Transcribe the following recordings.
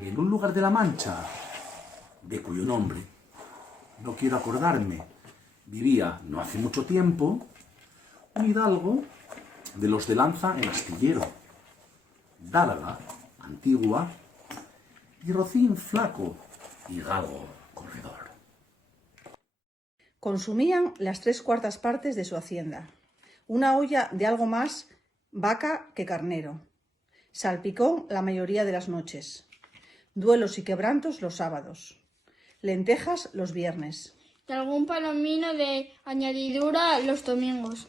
en un lugar de la Mancha, de cuyo nombre no quiero acordarme, vivía no hace mucho tiempo un hidalgo de los de lanza en astillero, dálaga antigua y rocín flaco y galgo corredor. Consumían las 3/4 partes de su hacienda, una olla de algo más vaca que carnero, salpicón la mayoría de las noches, duelos y quebrantos los sábados, lentejas los viernes. Y algún palomino de añadidura los domingos.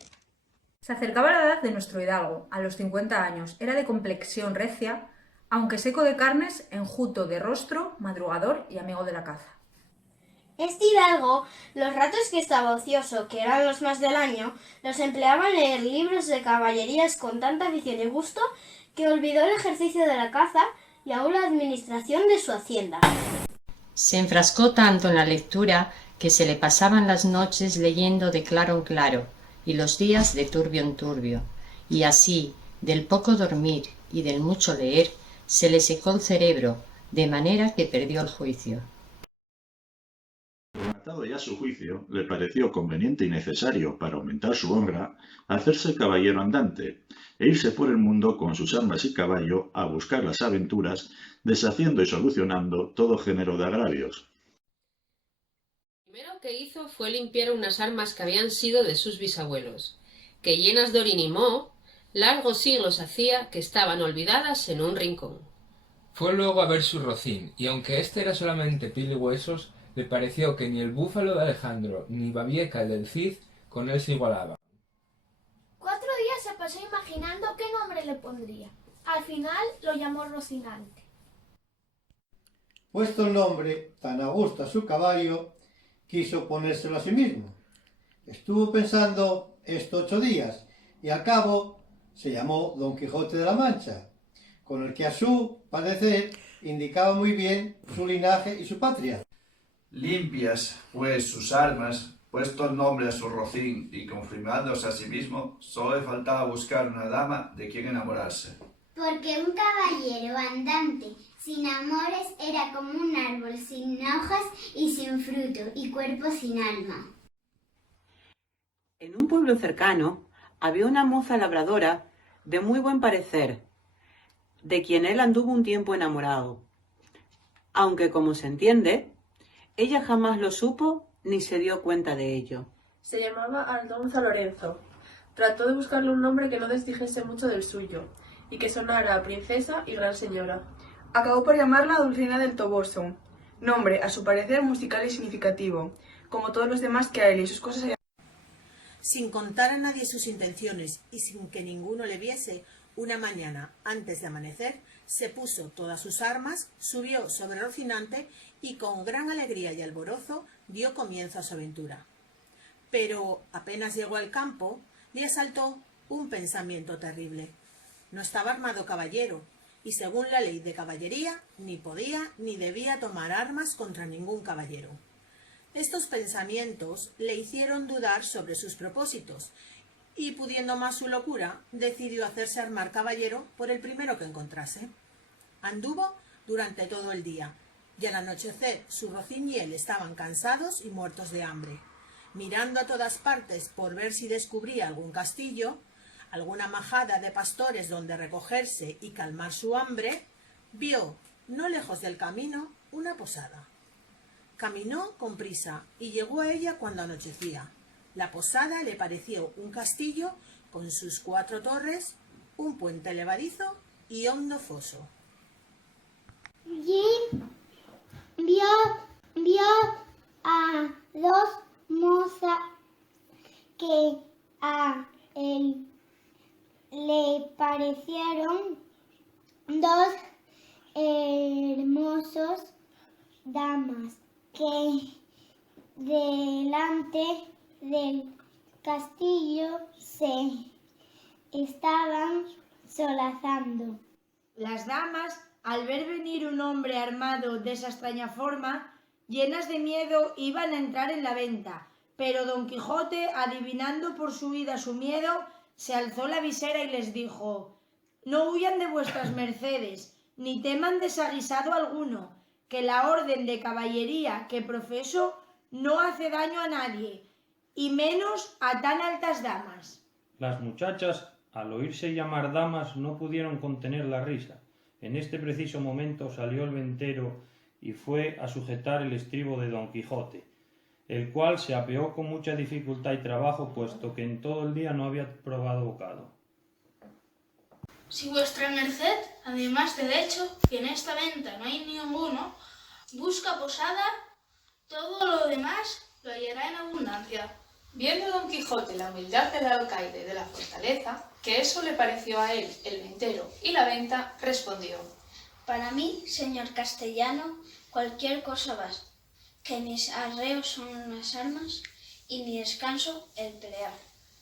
Se acercaba la edad de nuestro hidalgo, a los 50 años. Era de complexión recia, aunque seco de carnes, enjuto de rostro, madrugador y amigo de la caza. Este hidalgo, los ratos que estaba ocioso, que eran los más del año, los empleaba en leer libros de caballerías con tanta afición y gusto que olvidó el ejercicio de la caza y aún la administración de su hacienda. Se enfrascó tanto en la lectura que se le pasaban las noches leyendo de claro en claro y los días de turbio en turbio, y así, del poco dormir y del mucho leer, se le secó el cerebro, de manera que perdió el juicio. Rematado ya su juicio, le pareció conveniente y necesario, para aumentar su honra, hacerse caballero andante, e irse por el mundo con sus armas y caballo a buscar las aventuras, deshaciendo y solucionando todo género de agravios. Lo primero que hizo fue limpiar unas armas que habían sido de sus bisabuelos, que llenas de orín y moho, largos siglos hacía que estaban olvidadas en un rincón. Fue luego a ver su rocín, y aunque este era solamente piel y huesos, le pareció que ni el búfalo de Alejandro ni Babieca el del Cid con él se igualaban. 4 días se pasó imaginando qué nombre le pondría. Al final lo llamó Rocinante. Puesto el nombre tan a gusto a su caballo, quiso ponérselo a sí mismo. Estuvo pensando esto 8 días y al cabo se llamó Don Quijote de la Mancha, con el que a su parecer indicaba muy bien su linaje y su patria. Limpias, pues, sus armas, puesto el nombre a su rocín y confirmándose a sí mismo, solo le faltaba buscar una dama de quien enamorarse. Porque un caballero andante sin amores era como un árbol sin hojas y sin fruto, y cuerpo sin alma. En un pueblo cercano había una moza labradora de muy buen parecer, de quien él anduvo un tiempo enamorado, aunque, como se entiende, ella jamás lo supo ni se dio cuenta de ello. Se llamaba Aldonza Lorenzo. Trató de buscarle un nombre que no desdijese mucho del suyo, y que sonara a princesa y gran señora. Acabó por llamarla Dulcinea del Toboso, nombre a su parecer musical y significativo, como todos los demás que a él y sus cosas. Sin contar a nadie sus intenciones y sin que ninguno le viese, una mañana antes de amanecer se puso todas sus armas, subió sobre Rocinante y con gran alegría y alborozo dio comienzo a su aventura. Pero apenas llegó al campo, le asaltó un pensamiento terrible. No estaba armado caballero, y según la ley de caballería, ni podía ni debía tomar armas contra ningún caballero. Estos pensamientos le hicieron dudar sobre sus propósitos, y pudiendo más su locura, decidió hacerse armar caballero por el primero que encontrase. Anduvo durante todo el día, y al anochecer su rocín y él estaban cansados y muertos de hambre. Mirando a todas partes por ver si descubría algún castillo, alguna majada de pastores donde recogerse y calmar su hambre, vio, no lejos del camino, una posada. Caminó con prisa y llegó a ella cuando anochecía. La posada le pareció un castillo con sus 4 torres, un puente levadizo y hondo foso. Jim vio a 2 mozas que a él le parecieron 2 hermosos damas que delante del castillo se estaban solazando. Las damas, al ver venir un hombre armado de esa extraña forma, llenas de miedo iban a entrar en la venta, pero Don Quijote, adivinando por su huida su miedo, se alzó la visera y les dijo: «No huyan de vuestras mercedes, ni teman desaguisado alguno, que la orden de caballería que profeso no hace daño a nadie, y menos a tan altas damas. Las muchachas, al oírse llamar damas, no pudieron contener la risa. En este preciso momento salió el ventero y fue a sujetar el estribo de Don Quijote, el cual se apeó con mucha dificultad y trabajo, puesto que en todo el día no había probado bocado. Si vuestra merced, además del hecho que en esta venta no hay ninguno, busca posada, todo lo demás lo hallará en abundancia. Viendo Don Quijote la humildad del alcaide de la fortaleza, que eso le pareció a él, el ventero y la venta, respondió: Para mí, señor castellano, cualquier cosa basta, que mis arreos son las armas y mi descanso el pelear.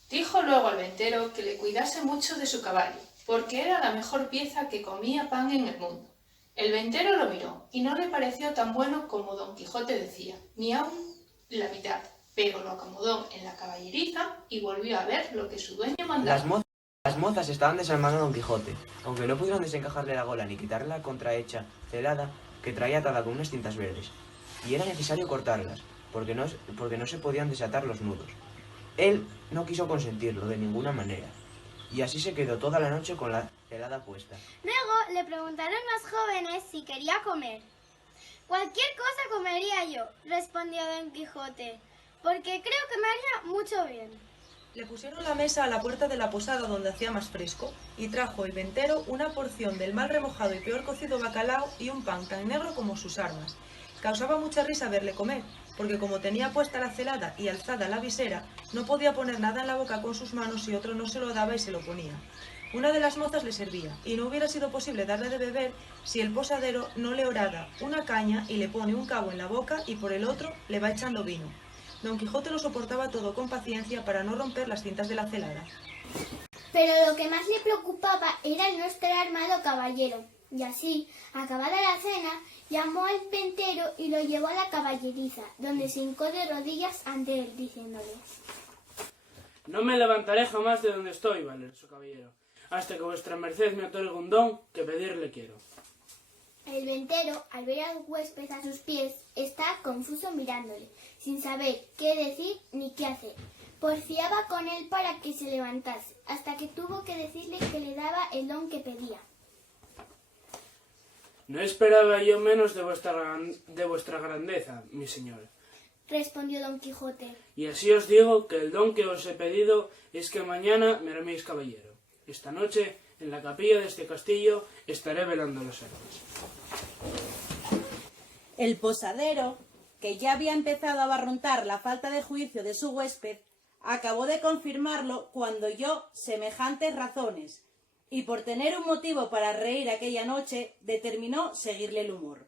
Dijo luego al ventero que le cuidase mucho de su caballo, porque era la mejor pieza que comía pan en el mundo. El ventero lo miró y no le pareció tan bueno como Don Quijote decía, ni aun la mitad, pero lo acomodó en la caballeriza y volvió a ver lo que su dueño mandaba. Las mozas estaban desarmando a Don Quijote, aunque no pudieron desencajarle la gola ni quitarle la contrahecha celada que traía atada con unas cintas verdes, y era necesario cortarlas, porque no se podían desatar los nudos. Él no quiso consentirlo de ninguna manera, y así se quedó toda la noche con la celada puesta. Luego le preguntaron los jóvenes si quería comer. Cualquier cosa comería yo, respondió Don Quijote, porque creo que me haría mucho bien. Le pusieron la mesa a la puerta de la posada donde hacía más fresco, y trajo el ventero una porción del mal remojado y peor cocido bacalao y un pan tan negro como sus armas. Causaba mucha risa verle comer, porque como tenía puesta la celada y alzada la visera, no podía poner nada en la boca con sus manos y otro no se lo daba y se lo ponía. Una de las mozas le servía, y no hubiera sido posible darle de beber si el posadero no le horada una caña y le pone un cabo en la boca y por el otro le va echando vino. Don Quijote lo soportaba todo con paciencia para no romper las cintas de la celada. Pero lo que más le preocupaba era el no estar armado caballero, y así, acabada la cena, llamó al ventero y lo llevó a la caballeriza, donde se hincó de rodillas ante él, diciéndole: No me levantaré jamás de donde estoy, valeroso caballero, hasta que vuestra merced me otorgue un don que pedirle quiero. El ventero, al ver al huésped a sus pies, estaba confuso mirándole, sin saber qué decir ni qué hacer. Porfiaba con él para que se levantase, hasta que tuvo que decirle que le daba el don que pedía. No esperaba yo menos de vuestra grandeza, mi señor, respondió Don Quijote. y así os digo que el don que os he pedido es que mañana me arméis caballero. Esta noche, en la capilla de este castillo, estaré velando las armas. El posadero, que ya había empezado a barruntar la falta de juicio de su huésped, acabó de confirmarlo cuando oyó semejantes razones, y por tener un motivo para reír aquella noche, determinó seguirle el humor.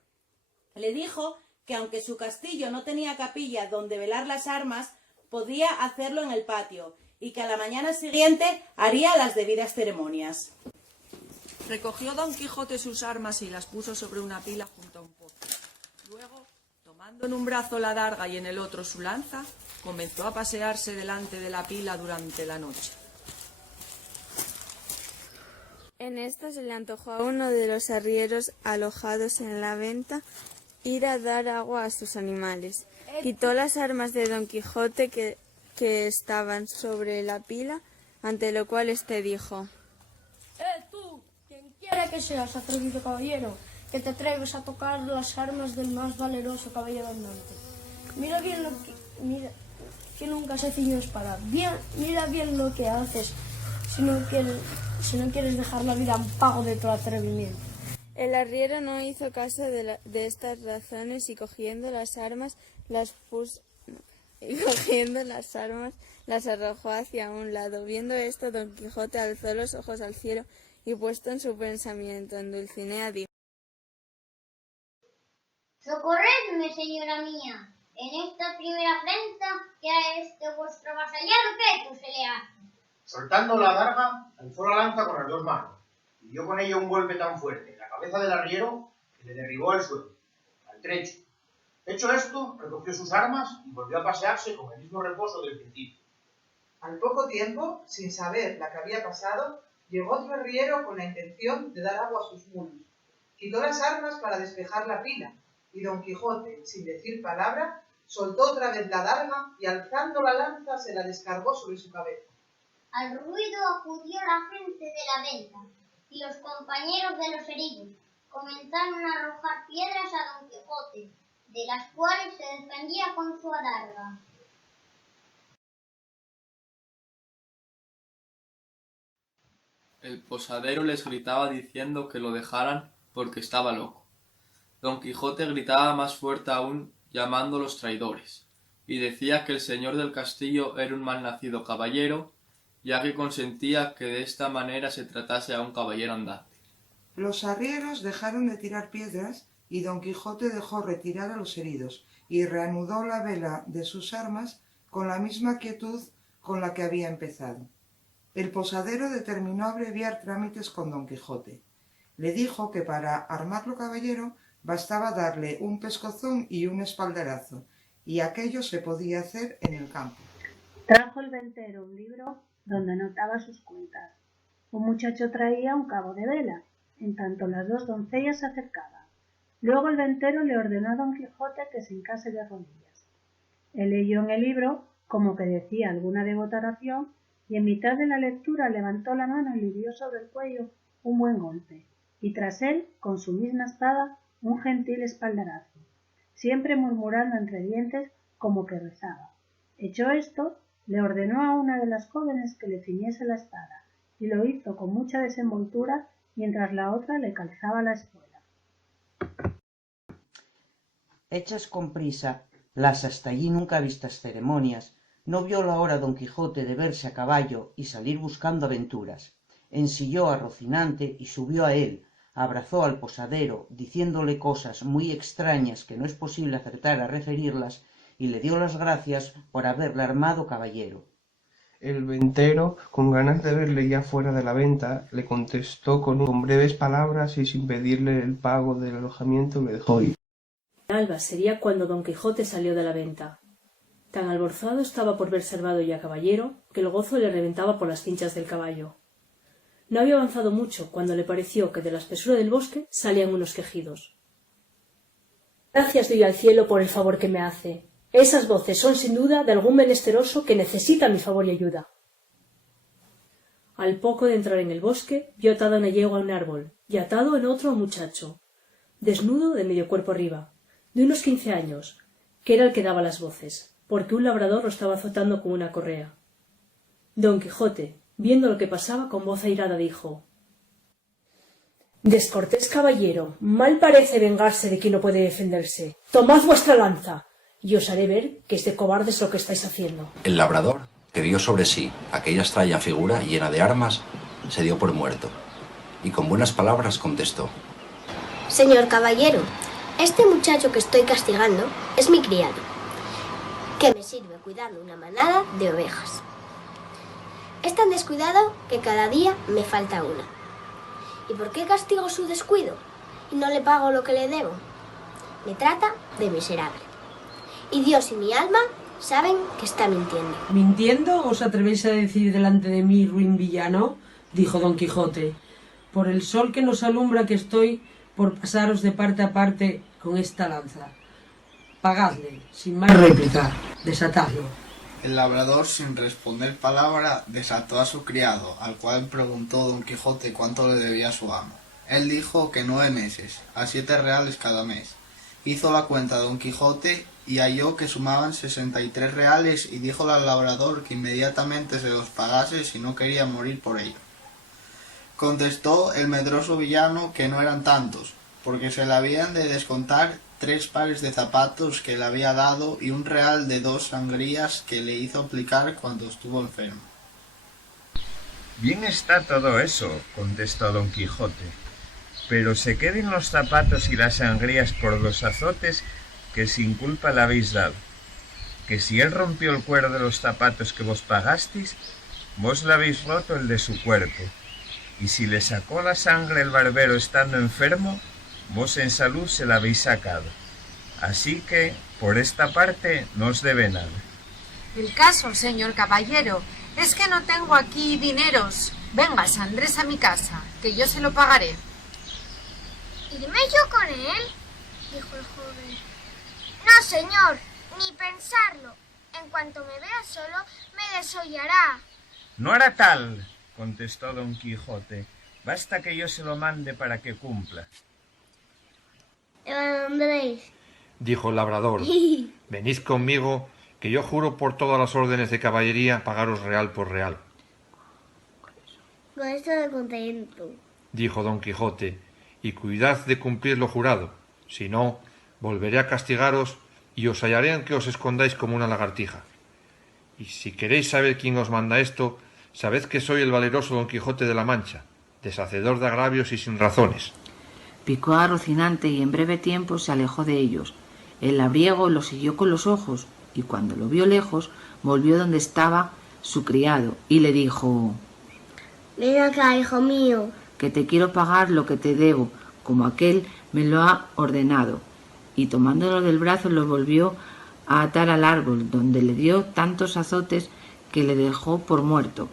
Le dijo que aunque su castillo no tenía capilla donde velar las armas, podía hacerlo en el patio, y que a la mañana siguiente haría las debidas ceremonias. Recogió Don Quijote sus armas y las puso sobre una pila junto a un pozo. Luego, tomando en un brazo la adarga y en el otro su lanza, comenzó a pasearse delante de la pila durante la noche. En esto se le antojó a uno de los arrieros alojados en la venta ir a dar agua a sus animales. Quitó las armas de Don Quijote que estaban sobre la pila, ante lo cual éste dijo: tú, quien quiera que seas, atrevido caballero, que te atreves a tocar las armas del más valeroso caballero andante. Mira bien lo que nunca se ciñó espada. Mira bien lo que haces, si no quieres dejar la vida en pago de tu atrevimiento. El arriero no hizo caso de estas razones y cogiendo las armas las arrojó hacia un lado. Viendo esto, Don Quijote alzó los ojos al cielo y, puesto en su pensamiento en Dulcinea, dijo: Socorredme, señora mía, en esta primera afrenta que a este vuestro vasallado pecho se le hace. Soltando la adarga, alzó la lanza con las dos manos y dio con ella un golpe tan fuerte en la cabeza del arriero que le derribó al suelo, al trecho. Hecho esto, recogió sus armas y volvió a pasearse con el mismo reposo del principio. Al poco tiempo, sin saber la que había pasado, llegó otro arriero con la intención de dar agua a sus mulos. quitó las armas para despejar la pila, y Don Quijote, sin decir palabra, soltó otra vez la daga y alzando la lanza se la descargó sobre su cabeza. Al ruido acudió la gente de la venta y los compañeros de los heridos comenzaron a arrojar piedras a Don Quijote, de las cuales se defendía con su adarga. El posadero les gritaba diciendo que lo dejaran porque estaba loco. Don Quijote gritaba más fuerte aún, llamándolos traidores, y decía que el señor del castillo era un mal nacido caballero, ya que consentía que de esta manera se tratase a un caballero andante. Los arrieros dejaron de tirar piedras y Don Quijote dejó retirar a los heridos y reanudó la vela de sus armas con la misma quietud con la que había empezado. El posadero determinó abreviar trámites con Don Quijote. Le dijo que para armarlo caballero bastaba darle un pescozón y un espaldarazo, y aquello se podía hacer en el campo. Trajo el ventero un libro donde anotaba sus cuentas. Un muchacho traía un cabo de vela, en tanto las dos doncellas se acercaban. Luego el ventero le ordenó a Don Quijote que se hincase de rodillas. Él leyó en el libro como que decía alguna devota oración, y en mitad de la lectura levantó la mano y le dio sobre el cuello un buen golpe, y tras él, con su misma espada, un gentil espaldarazo, siempre murmurando entre dientes como que rezaba. Hecho esto, le ordenó a una de las jóvenes que le ciñese la espada, y lo hizo con mucha desenvoltura mientras la otra le calzaba la espuela. Hechas con prisa las hasta allí nunca vistas ceremonias, no vio la hora Don Quijote de verse a caballo y salir buscando aventuras. Ensilló a Rocinante y subió a él, abrazó al posadero, diciéndole cosas muy extrañas que no es posible acertar a referirlas, y le dio las gracias por haberle armado caballero. El ventero, con ganas de verle ya fuera de la venta, le contestó con breves palabras y sin pedirle el pago del alojamiento le dejó ir. Alba sería cuando Don Quijote salió de la venta. Tan alborzado estaba por ver servado ya caballero, que el gozo le reventaba por las cinchas del caballo. No había avanzado mucho cuando le pareció que de la espesura del bosque salían unos quejidos. Gracias doy al cielo por el favor que me hace. Esas voces son sin duda de algún menesteroso que necesita mi favor y ayuda. Al poco de entrar en el bosque, vio atada una yegua a un árbol y atado en otro a un muchacho, desnudo de medio cuerpo arriba, de unos 15 años, que era el que daba las voces, porque un labrador lo estaba azotando con una correa. Don Quijote, viendo lo que pasaba, con voz airada dijo: «Descortés caballero, mal parece vengarse de quien no puede defenderse. Tomad vuestra lanza, y os haré ver que es de cobardes lo que estáis haciendo». El labrador, que vio sobre sí aquella extraña figura llena de armas, se dio por muerto, y con buenas palabras contestó: Señor caballero, este muchacho que estoy castigando es mi criado, que me sirve cuidando una manada de ovejas. Es tan descuidado que cada día me falta una. ¿Y por qué castigo su descuido y no le pago lo que le debo? Me trata de miserable. Y Dios y mi alma saben que está mintiendo. ¿Mintiendo os atrevéis a decir delante de mí, ruin villano? Dijo Don Quijote. Por el sol que nos alumbra que estoy por pasaros de parte a parte con esta lanza. Pagadle, sin más réplica, desatadlo. El labrador, sin responder palabra, desató a su criado, al cual preguntó Don Quijote cuánto le debía a su amo. Él dijo que 9 meses, a 7 reales cada mes. Hizo la cuenta Don Quijote y halló que sumaban 63 reales y díjole al labrador que inmediatamente se los pagase si no quería morir por ello. Contestó el medroso villano que no eran tantos, porque se le habían de descontar 3 pares de zapatos que le había dado y un real de 2 sangrías que le hizo aplicar cuando estuvo enfermo. Bien está todo eso, contestó Don Quijote, pero se queden los zapatos y las sangrías por los azotes que sin culpa le habéis dado, que si él rompió el cuero de los zapatos que vos pagasteis, vos le habéis roto el de su cuerpo, y si le sacó la sangre el barbero estando enfermo, vos en salud se la habéis sacado. Así que, por esta parte, no os debe nada. El caso, señor caballero, es que no tengo aquí dineros. Venga, Andrés, a mi casa, que yo se lo pagaré. ¿Irme yo con él?, dijo el joven. No, señor, ni pensarlo. En cuanto me vea solo, me desollará. No hará tal, contestó Don Quijote. Basta que yo se lo mande para que cumpla. ¿A dónde veis? Dijo el labrador. Venid conmigo, que yo juro por todas las órdenes de caballería pagaros real por real. Con esto de contento, Dijo Don Quijote, y cuidad de cumplir lo jurado, si no, volveré a castigaros y os hallaré en que os escondáis como una lagartija. Y si queréis saber quién os manda esto, sabed que soy el valeroso Don Quijote de la Mancha, deshacedor de agravios y sin razones. Picó a Rocinante y en breve tiempo se alejó de ellos. El labriego lo siguió con los ojos y cuando lo vio lejos volvió donde estaba su criado y le dijo: ven acá, hijo mío, que te quiero pagar lo que te debo, como aquel me lo ha ordenado. Y tomándolo del brazo lo volvió a atar al árbol, donde le dio tantos azotes que le dejó por muerto.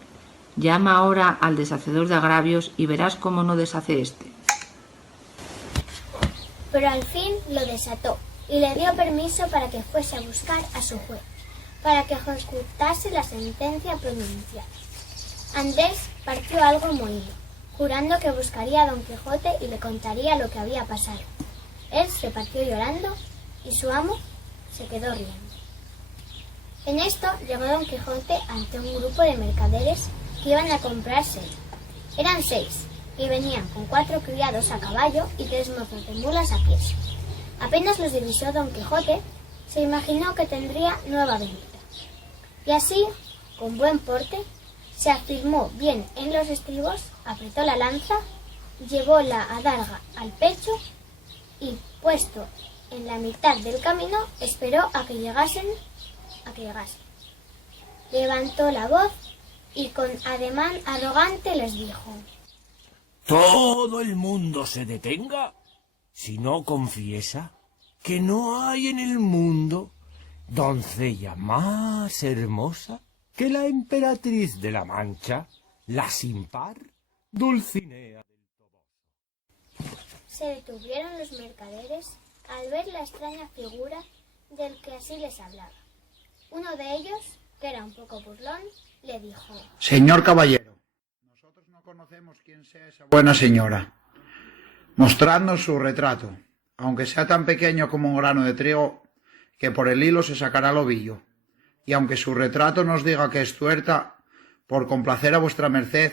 Llama ahora al deshacedor de agravios y verás cómo no deshace éste. Pero al fin lo desató y le dio permiso para que fuese a buscar a su juez, para que ejecutase la sentencia pronunciada. Andrés partió algo mohíno, jurando que buscaría a Don Quijote y le contaría lo que había pasado. Él se partió llorando y su amo se quedó riendo. En esto llegó Don Quijote ante un grupo de mercaderes que iban a comprarse. Eran 6 y venían con 4 criados a caballo y 3 mozos de mulas a pies. Apenas los divisó Don Quijote, se imaginó que tendría nueva venta. Y así, con buen porte, se afirmó bien en los estribos, apretó la lanza, llevó la adarga al pecho y, puesto en la mitad del camino, esperó a que llegasen. Levantó la voz y con ademán arrogante les dijo: todo el mundo se detenga si no confiesa que no hay en el mundo doncella más hermosa que la emperatriz de la Mancha, la sin par Dulcinea del Toboso. Se detuvieron los mercaderes al ver la extraña figura del que así les hablaba. Uno de ellos, que era un poco burlón, le dijo: señor caballero, nosotros no conocemos quién sea esa buena señora. Mostradnos su retrato, aunque sea tan pequeño como un grano de trigo, que por el hilo se sacará el ovillo. Y aunque su retrato nos diga que es tuerta, por complacer a vuestra merced,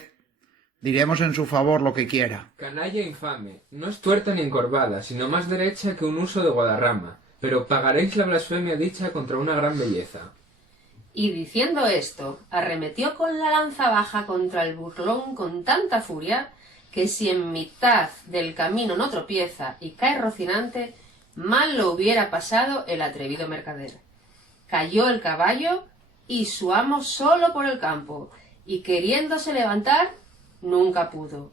diremos en su favor lo que quiera. Canalla infame, no es tuerta ni encorvada, sino más derecha que un uso de Guadarrama, pero pagaréis la blasfemia dicha contra una gran belleza. Y diciendo esto, arremetió con la lanza baja contra el burlón con tanta furia, que si en mitad del camino no tropieza y cae Rocinante, mal lo hubiera pasado el atrevido mercader. Cayó el caballo y su amo solo por el campo, y queriéndose levantar, nunca pudo.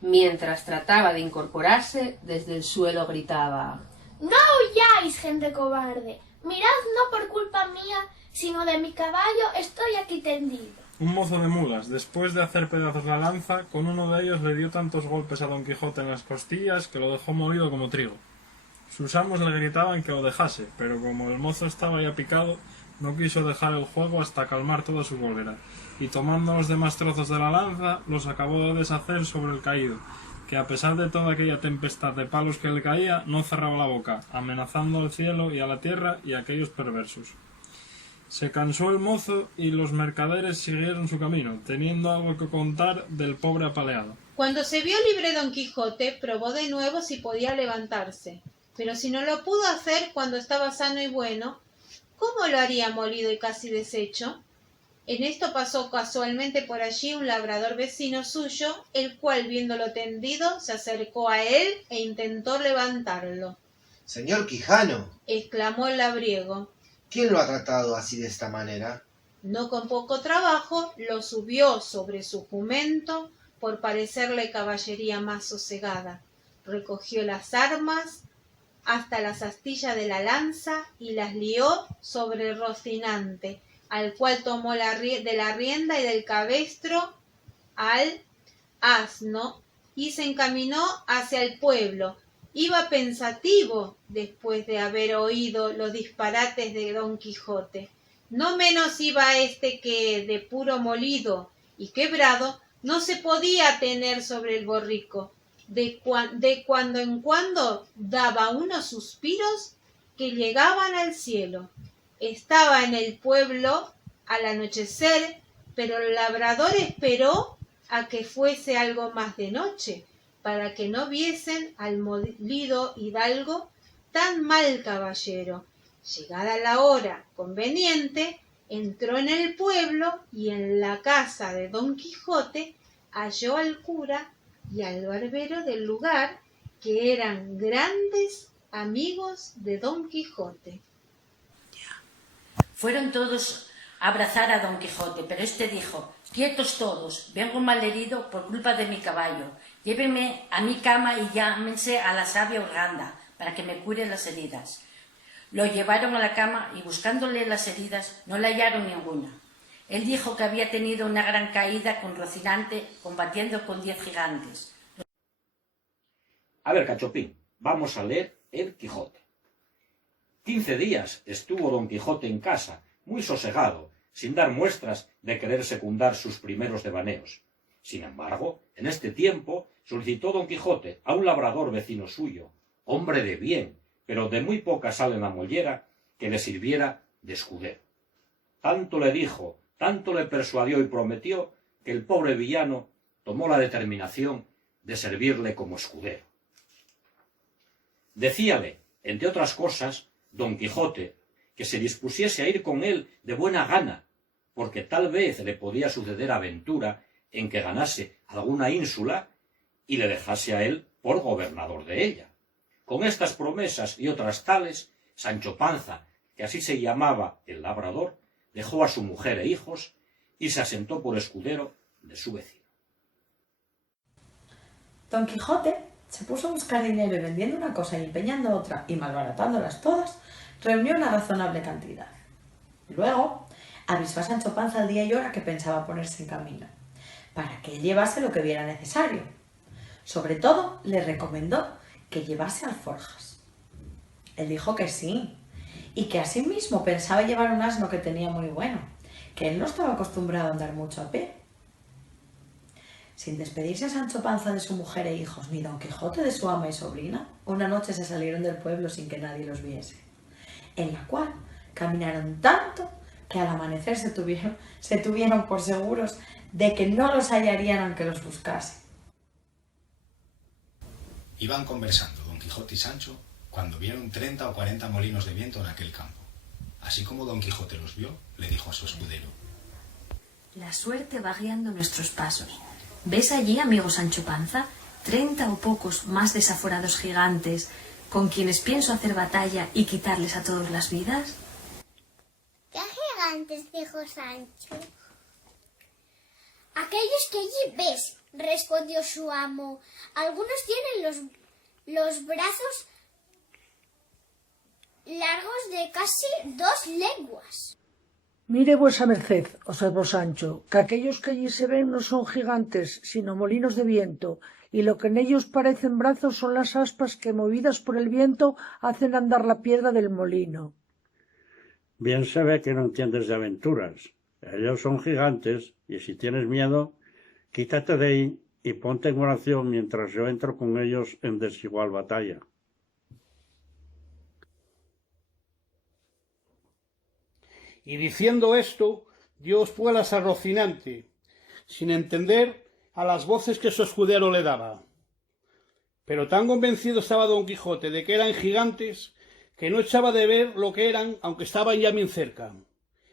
Mientras trataba de incorporarse, desde el suelo gritaba: ¡no huyáis, gente cobarde! Mirad, no por culpa mía, sino de mi caballo, estoy aquí tendido. Un mozo de mulas, después de hacer pedazos la lanza, con uno de ellos le dio tantos golpes a Don Quijote en las costillas que lo dejó molido como trigo. Sus amos le gritaban que lo dejase, pero como el mozo estaba ya picado, no quiso dejar el juego hasta calmar toda su cólera, y tomando los demás trozos de la lanza, los acabó de deshacer sobre el caído, que a pesar de toda aquella tempestad de palos que le caía, no cerraba la boca, amenazando al cielo y a la tierra y a aquellos perversos. Se cansó el mozo y los mercaderes siguieron su camino, teniendo algo que contar del pobre apaleado. Cuando se vio libre Don Quijote, probó de nuevo si podía levantarse, pero si no lo pudo hacer cuando estaba sano y bueno, ¿cómo lo haría molido y casi deshecho? En esto pasó casualmente por allí un labrador vecino suyo, el cual, viéndolo tendido, se acercó a él e intentó levantarlo. Señor Quijano, exclamó el labriego, ¿quién lo ha tratado así de esta manera? No con poco trabajo lo subió sobre su jumento, por parecerle caballería más sosegada. Recogió las armas hasta las astillas de la lanza y las lió sobre Rocinante, al cual tomó de la rienda y del cabestro al asno y se encaminó hacia el pueblo, Iba pensativo después de haber oído los disparates de Don Quijote. No menos iba éste que, de puro molido y quebrado, no se podía tener sobre el borrico. De cuando en cuando daba unos suspiros que llegaban al cielo. Estaba en el pueblo al anochecer, pero el labrador esperó a que fuese algo más de noche, para que no viesen al molido hidalgo tan mal caballero. Llegada la hora conveniente, entró en el pueblo y en la casa de Don Quijote halló al cura y al barbero del lugar, que eran grandes amigos de Don Quijote. Fueron todos a abrazar a Don Quijote, pero éste dijo: quietos todos, vengo malherido por culpa de mi caballo. Llévenme a mi cama y llámense a la sabia Urganda para que me cure las heridas. Lo llevaron a la cama y buscándole las heridas no le hallaron ninguna. Él dijo que había tenido una gran caída con Rocinante combatiendo con 10 gigantes. A ver, Cachopín, vamos a leer el Quijote. 15 días estuvo Don Quijote en casa, muy sosegado, sin dar muestras de querer secundar sus primeros devaneos. Sin embargo, en este tiempo solicitó Don Quijote a un labrador vecino suyo, hombre de bien, pero de muy poca sal en la mollera, que le sirviera de escudero. Tanto le dijo, tanto le persuadió y prometió, que el pobre villano tomó la determinación de servirle como escudero. Decíale, entre otras cosas, Don Quijote, que se dispusiese a ir con él de buena gana, porque tal vez le podía suceder aventura en que ganase alguna ínsula y le dejase a él por gobernador de ella. Con estas promesas y otras tales, Sancho Panza, que así se llamaba el labrador, dejó a su mujer e hijos y se asentó por escudero de su vecino. Don Quijote se puso a buscar dinero y vendiendo una cosa y empeñando otra y malbaratándolas todas, reunió una razonable cantidad. Luego avisó a Sancho Panza el día y hora que pensaba ponerse en camino, para que él llevase lo que viera necesario. Sobre todo, le recomendó que llevase alforjas. Él dijo que sí, y que asimismo pensaba llevar un asno que tenía muy bueno, que él no estaba acostumbrado a andar mucho a pie. Sin despedirse a Sancho Panza de su mujer e hijos, ni Don Quijote de su ama y sobrina, una noche se salieron del pueblo sin que nadie los viese, en la cual caminaron tanto que al amanecer se tuvieron por seguros de que no los hallarían aunque los buscase. Iban conversando Don Quijote y Sancho cuando vieron 30 o 40 molinos de viento en aquel campo. Así como Don Quijote los vio, le dijo a su escudero: la suerte va guiando nuestros pasos. ¿Ves allí, amigo Sancho Panza, 30 o pocos más desaforados gigantes con quienes pienso hacer batalla y quitarles a todos las vidas? ¿Qué gigantes? Dijo Sancho. Aquellos que allí ves, respondió su amo. Algunos tienen los brazos largos de casi 2 leguas. Mire vuesa merced, observó Sancho, que aquellos que allí se ven no son gigantes, sino molinos de viento, y lo que en ellos parecen brazos son las aspas que, movidas por el viento, hacen andar la piedra del molino. Bien se ve que no entiendes de aventuras. Ellos son gigantes, y si tienes miedo, quítate de ahí y ponte en oración mientras yo entro con ellos en desigual batalla. Y diciendo esto, dio espuelas a Rocinante, sin entender a las voces que su escudero le daba. Pero tan convencido estaba Don Quijote de que eran gigantes, que no echaba de ver lo que eran, aunque estaban ya bien cerca.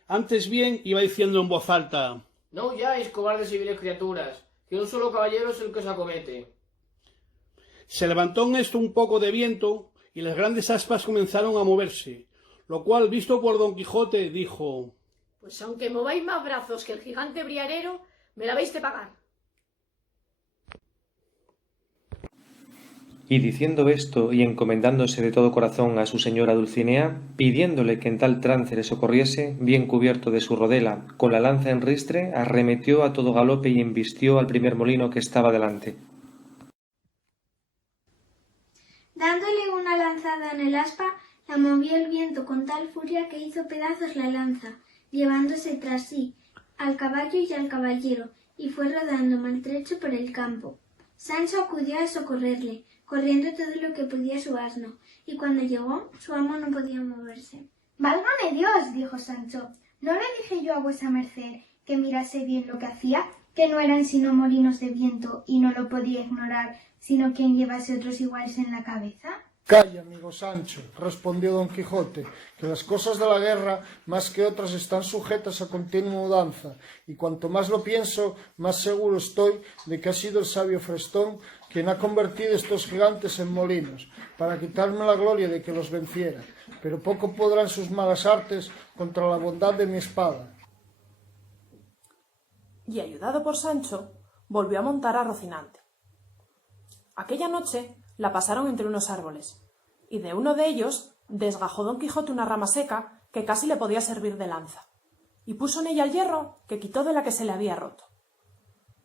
Antes bien iba diciendo en voz alta: no huyáis, cobardes y viles criaturas, que un solo caballero es el que os acomete. Se levantó en esto un poco de viento, y las grandes aspas comenzaron a moverse, lo cual, visto por Don Quijote, dijo: pues aunque mováis más brazos que el gigante briarero, me la habéis de pagar. Y diciendo esto y encomendándose de todo corazón a su señora Dulcinea, pidiéndole que en tal trance le socorriese, bien cubierto de su rodela, con la lanza en ristre, arremetió a todo galope y embistió al primer molino que estaba delante. Da la lanzada en el aspa, la movió el viento con tal furia que hizo pedazos la lanza, llevándose tras sí al caballo y al caballero, y fue rodando maltrecho por el campo. Sancho acudió a socorrerle, corriendo todo lo que podía su asno, y cuando llegó, su amo no podía moverse. —¡Válgame Dios! —dijo Sancho—, ¿no le dije yo a vuesa merced que mirase bien lo que hacía, que no eran sino molinos de viento y no lo podía ignorar, sino quien llevase otros iguales en la cabeza? Calla, amigo Sancho —respondió don Quijote—, que las cosas de la guerra, más que otras, están sujetas a continua mudanza, y cuanto más lo pienso, más seguro estoy de que ha sido el sabio Frestón quien ha convertido estos gigantes en molinos, para quitarme la gloria de que los venciera, pero poco podrán sus malas artes contra la bondad de mi espada. Y ayudado por Sancho, volvió a montar a Rocinante. Aquella noche la pasaron entre unos árboles, y de uno de ellos desgajó don Quijote una rama seca que casi le podía servir de lanza, y puso en ella el hierro que quitó de la que se le había roto.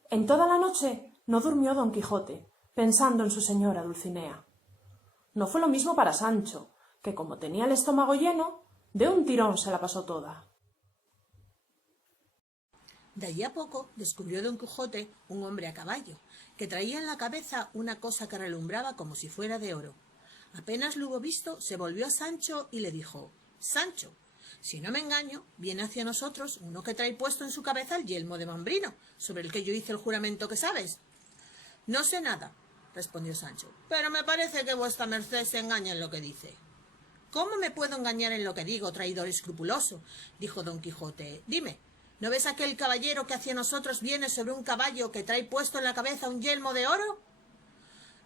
En toda la noche no durmió don Quijote, pensando en su señora Dulcinea. No fue lo mismo para Sancho, que como tenía el estómago lleno, de un tirón se la pasó toda. De allí a poco descubrió don Quijote un hombre a caballo, que traía en la cabeza una cosa que relumbraba como si fuera de oro. Apenas lo hubo visto, se volvió a Sancho y le dijo: «Sancho, si no me engaño, viene hacia nosotros uno que trae puesto en su cabeza el yelmo de Mambrino, sobre el que yo hice el juramento que sabes». «No sé nada», respondió Sancho, «pero me parece que vuestra merced se engaña en lo que dice». «¿Cómo me puedo engañar en lo que digo, traidor escrupuloso?», dijo don Quijote. «Dime, ¿no ves aquel caballero que hacia nosotros viene sobre un caballo que trae puesto en la cabeza un yelmo de oro?»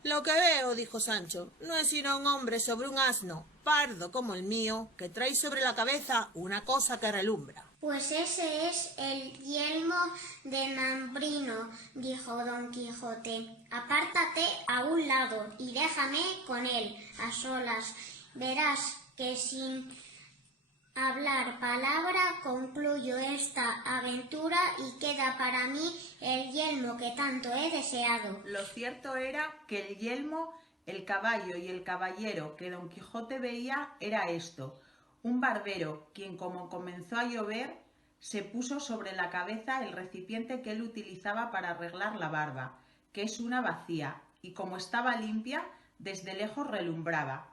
«Lo que veo», dijo Sancho, «no es sino un hombre sobre un asno, pardo como el mío, que trae sobre la cabeza una cosa que relumbra». Pues ese es el yelmo de Mambrino, dijo don Quijote. Apártate a un lado y déjame con él a solas. Verás que sin hablar palabra concluyo esta aventura y queda para mí el yelmo que tanto he deseado. Lo cierto era que el yelmo, el caballo y el caballero que don Quijote veía era esto: un barbero, quien como comenzó a llover, se puso sobre la cabeza el recipiente que él utilizaba para arreglar la barba, que es una bacía, y como estaba limpia, desde lejos relumbraba.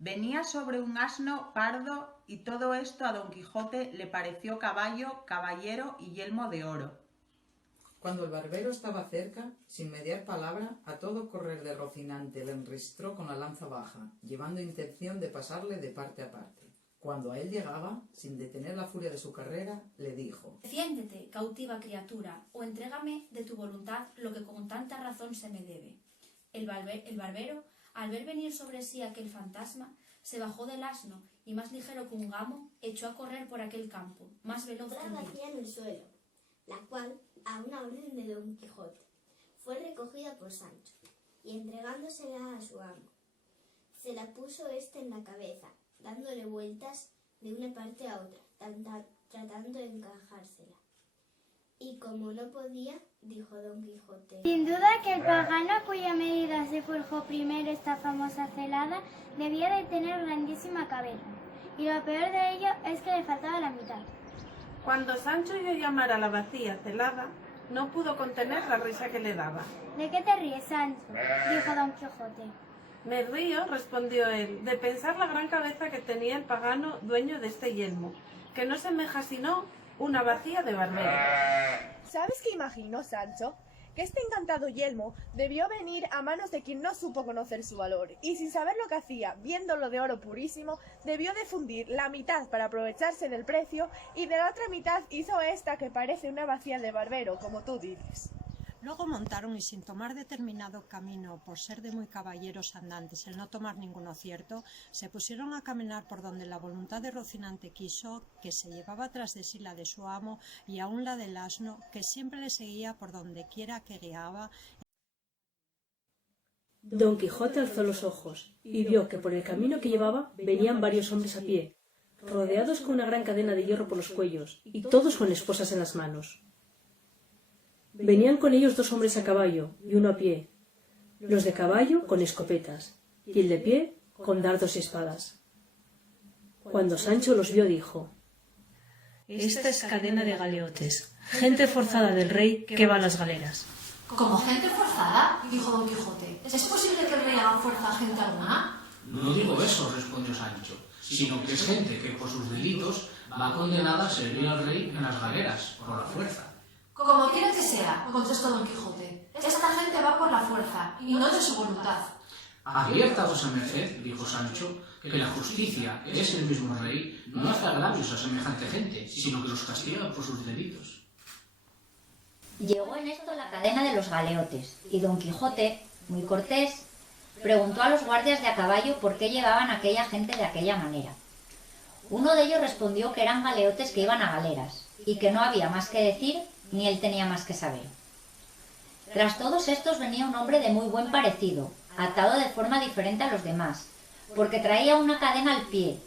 Venía sobre un asno pardo, y todo esto a don Quijote le pareció caballo, caballero y yelmo de oro. Cuando el barbero estaba cerca, sin mediar palabra, a todo correr de Rocinante le enristró con la lanza baja, llevando intención de pasarle de parte a parte. Cuando a él llegaba, sin detener la furia de su carrera, le dijo: «Defiéndete, cautiva criatura, o entrégame de tu voluntad lo que con tanta razón se me debe». El barbero, al ver venir sobre sí aquel fantasma, se bajó del asno y, más ligero que un gamo, echó a correr por aquel campo, más veloz que un vacía en el suelo, la cual, a una orden de don Quijote, fue recogida por Sancho, y entregándosela a su amo, se la puso éste en la cabeza, dándole vueltas de una parte a otra, tratando de encajársela. Y como no podía, dijo don Quijote: Sin duda que el pagano a cuya medida se forjó primero esta famosa celada debía de tener grandísima cabeza, y lo peor de ello es que le faltaba la mitad. Cuando Sancho oyó llamar a la bacía celada, no pudo contener la risa que le daba. ¿De qué te ríes, Sancho?, dijo don Quijote. Me río, respondió él, de pensar la gran cabeza que tenía el pagano dueño de este yelmo, que no semeja sino una bacía de barbero. ¿Sabes qué imagino, Sancho? Que este encantado yelmo debió venir a manos de quien no supo conocer su valor, y sin saber lo que hacía, viéndolo de oro purísimo, debió de fundir la mitad para aprovecharse del precio, y de la otra mitad hizo esta que parece una bacía de barbero, como tú dices. Luego montaron y sin tomar determinado camino, por ser de muy caballeros andantes, el no tomar ninguno cierto, se pusieron a caminar por donde la voluntad de Rocinante quiso, que se llevaba tras de sí la de su amo y aún la del asno, que siempre le seguía por donde quiera que guiaba. Don Quijote alzó los ojos y vio que por el camino que llevaba venían varios hombres a pie, rodeados con una gran cadena de hierro por los cuellos, y todos con esposas en las manos. Venían con ellos 2 hombres a caballo y uno a pie, los de caballo con escopetas y el de pie con dardos y espadas. Cuando Sancho los vio, dijo: Esta es cadena de galeotes, gente forzada del rey que va a las galeras. ¿Como gente forzada? Dijo Don Quijote. ¿Es posible que el rey haga fuerza a gente alguna? No digo eso, respondió Sancho, sino que es gente que por sus delitos va condenada a servir al rey en las galeras, por la fuerza. Como quiera que sea, contestó Don Quijote, esta gente va por la fuerza y no de su voluntad. Advierta vuesa merced, dijo Sancho, que la justicia, que es el mismo rey, no hace agravios a semejante gente, sino que los castiga por sus delitos. Llegó en esto la cadena de los galeotes, y Don Quijote, muy cortés, preguntó a los guardias de a caballo por qué llevaban a aquella gente de aquella manera. Uno de ellos respondió que eran galeotes que iban a galeras, y que no había más que decir, ni él tenía más que saber. Tras todos estos venía un hombre de muy buen parecido, atado de forma diferente a los demás, porque traía una cadena al pie,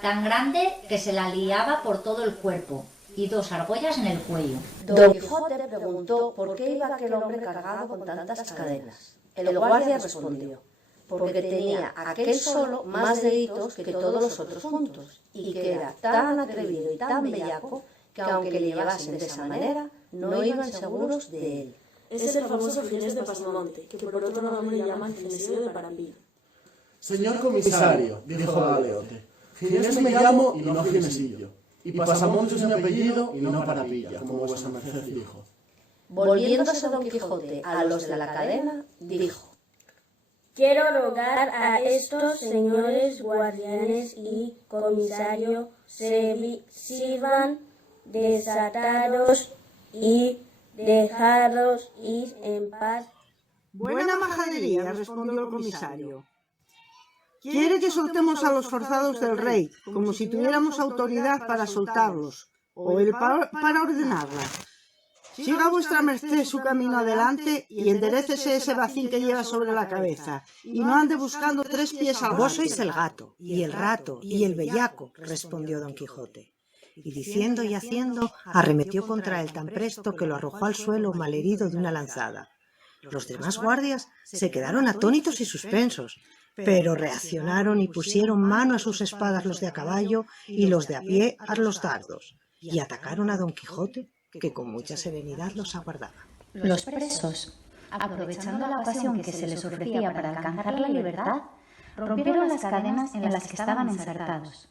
tan grande que se la liaba por todo el cuerpo, y 2 argollas en el cuello. Don Quijote preguntó por qué iba aquel hombre cargado con tantas cadenas. El guardia respondió: porque tenía aquel solo más delitos que todos los otros juntos, y que era tan atrevido y tan bellaco que aunque le llevasen de esa manera, no iban seguros de él. Es el famoso Ginés de Pasamonte, que por otro nombre le llaman Ginesillo de Parambía. Señor comisario, dijo el galeote, Ginés me llamo y no Ginesillo, y Pasamonte es mi apellido y no Parapilla, como vuesa merced dijo. Volviéndose Don Quijote a los de la cadena, dijo: Quiero rogar a estos señores guardianes y comisario sirvan desataros y dejaros ir en paz. Buena majadería, respondió el comisario. Quiere que soltemos a los forzados del rey, como si tuviéramos autoridad para soltarlos, o él para ordenarla. Siga vuestra merced su camino adelante y enderécese ese bacín que lleva sobre la cabeza, y no ande buscando 3 pies al gato. Vos sois el gato, y el rato, y el bellaco, respondió Don Quijote. Y diciendo y haciendo, arremetió contra él tan presto que lo arrojó al suelo malherido de una lanzada. Los demás guardias se quedaron atónitos y suspensos, pero reaccionaron y pusieron mano a sus espadas los de a caballo y los de a pie a los dardos, y atacaron a Don Quijote, que con mucha serenidad los aguardaba. Los presos, aprovechando la ocasión que se les ofrecía para alcanzar la libertad, rompieron las cadenas en las que estaban ensartados.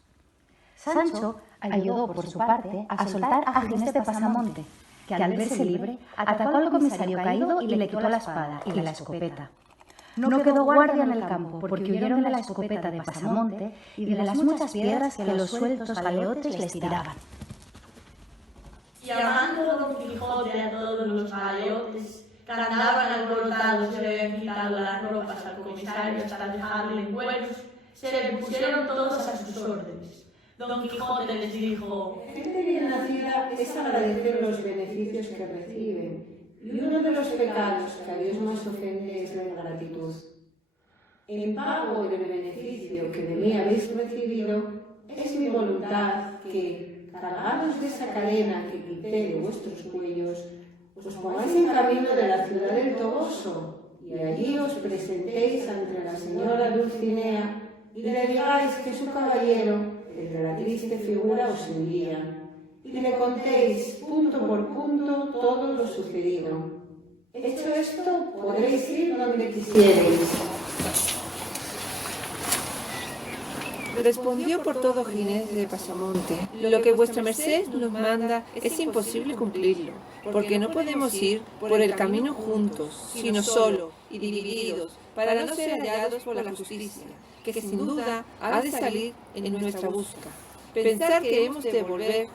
Sancho ayudó, por su parte, a soltar a Ginés de Pasamonte, que al verse libre, atacó al comisario caído y le quitó la espada y la escopeta. No quedó guardia en el campo, porque huyeron de la escopeta de Pasamonte y de las muchas piedras que los sueltos galeotes les tiraban. Llamando Don Quijote a todos los galeotes que andaban alborotados y le habían quitado las ropas al comisario hasta dejarle en cueros, se le pusieron todos a sus órdenes. Don Quijote les dijo: Gente bien nacida es agradecer los beneficios que reciben, y uno de los pecados que a Dios más ofende es la ingratitud. En pago del beneficio que de mí habéis recibido, es mi voluntad que, cargados de esa cadena que quité de vuestros cuellos, os pongáis en camino de la ciudad del Toboso, y allí os presentéis ante la señora Dulcinea y le digáis que su caballero, el de la triste figura, os envía, y le contéis punto por punto todo lo sucedido. Hecho esto, podréis ir donde quisierais. Respondió por todo Ginés de Pasamonte: lo que vuestra merced nos manda es imposible cumplirlo, porque no podemos ir por el camino juntos, sino solo y divididos, para no ser hallados por la justicia, que sin duda ha de salir en nuestra busca. Pensar que hemos de volver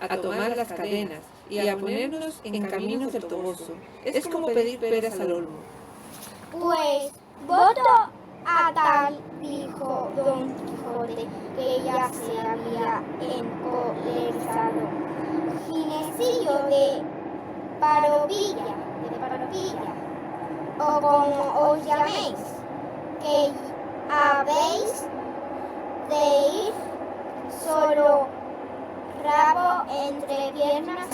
a tomar las cadenas y a ponernos en caminos del Toboso es como pedir peras al olmo. Pues voto a tal, dijo Don Quijote, que ya se había encolerizado. Ginesillo de Parapilla, o como os llaméis, que habéis de ir solo rabo entre piernas,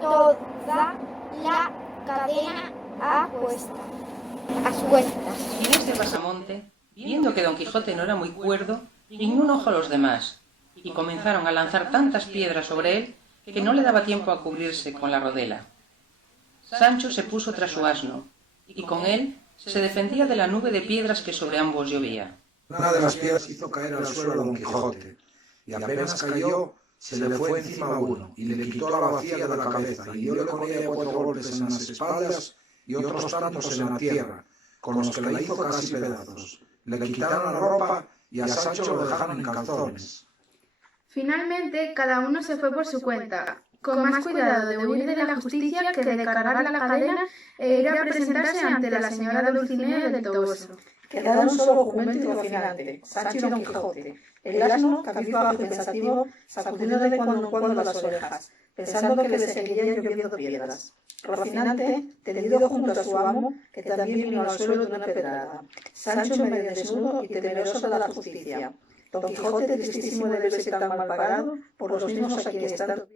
toda la cadena a cuestas. Ginés de Pasamonte Viendo que Don Quijote no era muy cuerdo, guiñó un ojo a los demás, y comenzaron a lanzar tantas piedras sobre él que no le daba tiempo a cubrirse con la rodela. Sancho se puso tras su asno, y con él se defendía de la nube de piedras que sobre ambos llovía. Una de las piedras hizo caer al suelo a Don Quijote, y apenas cayó, se le fue encima a uno, y le quitó la bacía de la cabeza, y diole con ella 4 golpes en las espaldas y otros tantos en la tierra, con los que la hizo casi pedazos. Le quitaron la ropa y a Sancho lo dejaron en calzones. Finalmente, cada uno se fue por su cuenta, con más cuidado de huir de la justicia que de cargar la cadena e ir a presentarse ante la señora Dulcinea del Toboso. Quedaron solo Jumento y Rocinante, Sancho y Don Quijote. El asno, cabizbajo y pensativo, sacudiéndole de cuando en cuando las orejas, pensando que le seguirían lloviendo piedras. Rocinante, tendido junto a su amo, que también vino al suelo de una pedrada. Sancho medio desnudo y temeroso de la justicia. Don Quijote, tristísimo de verse tan mal pagado por los mismos a quienes tanto...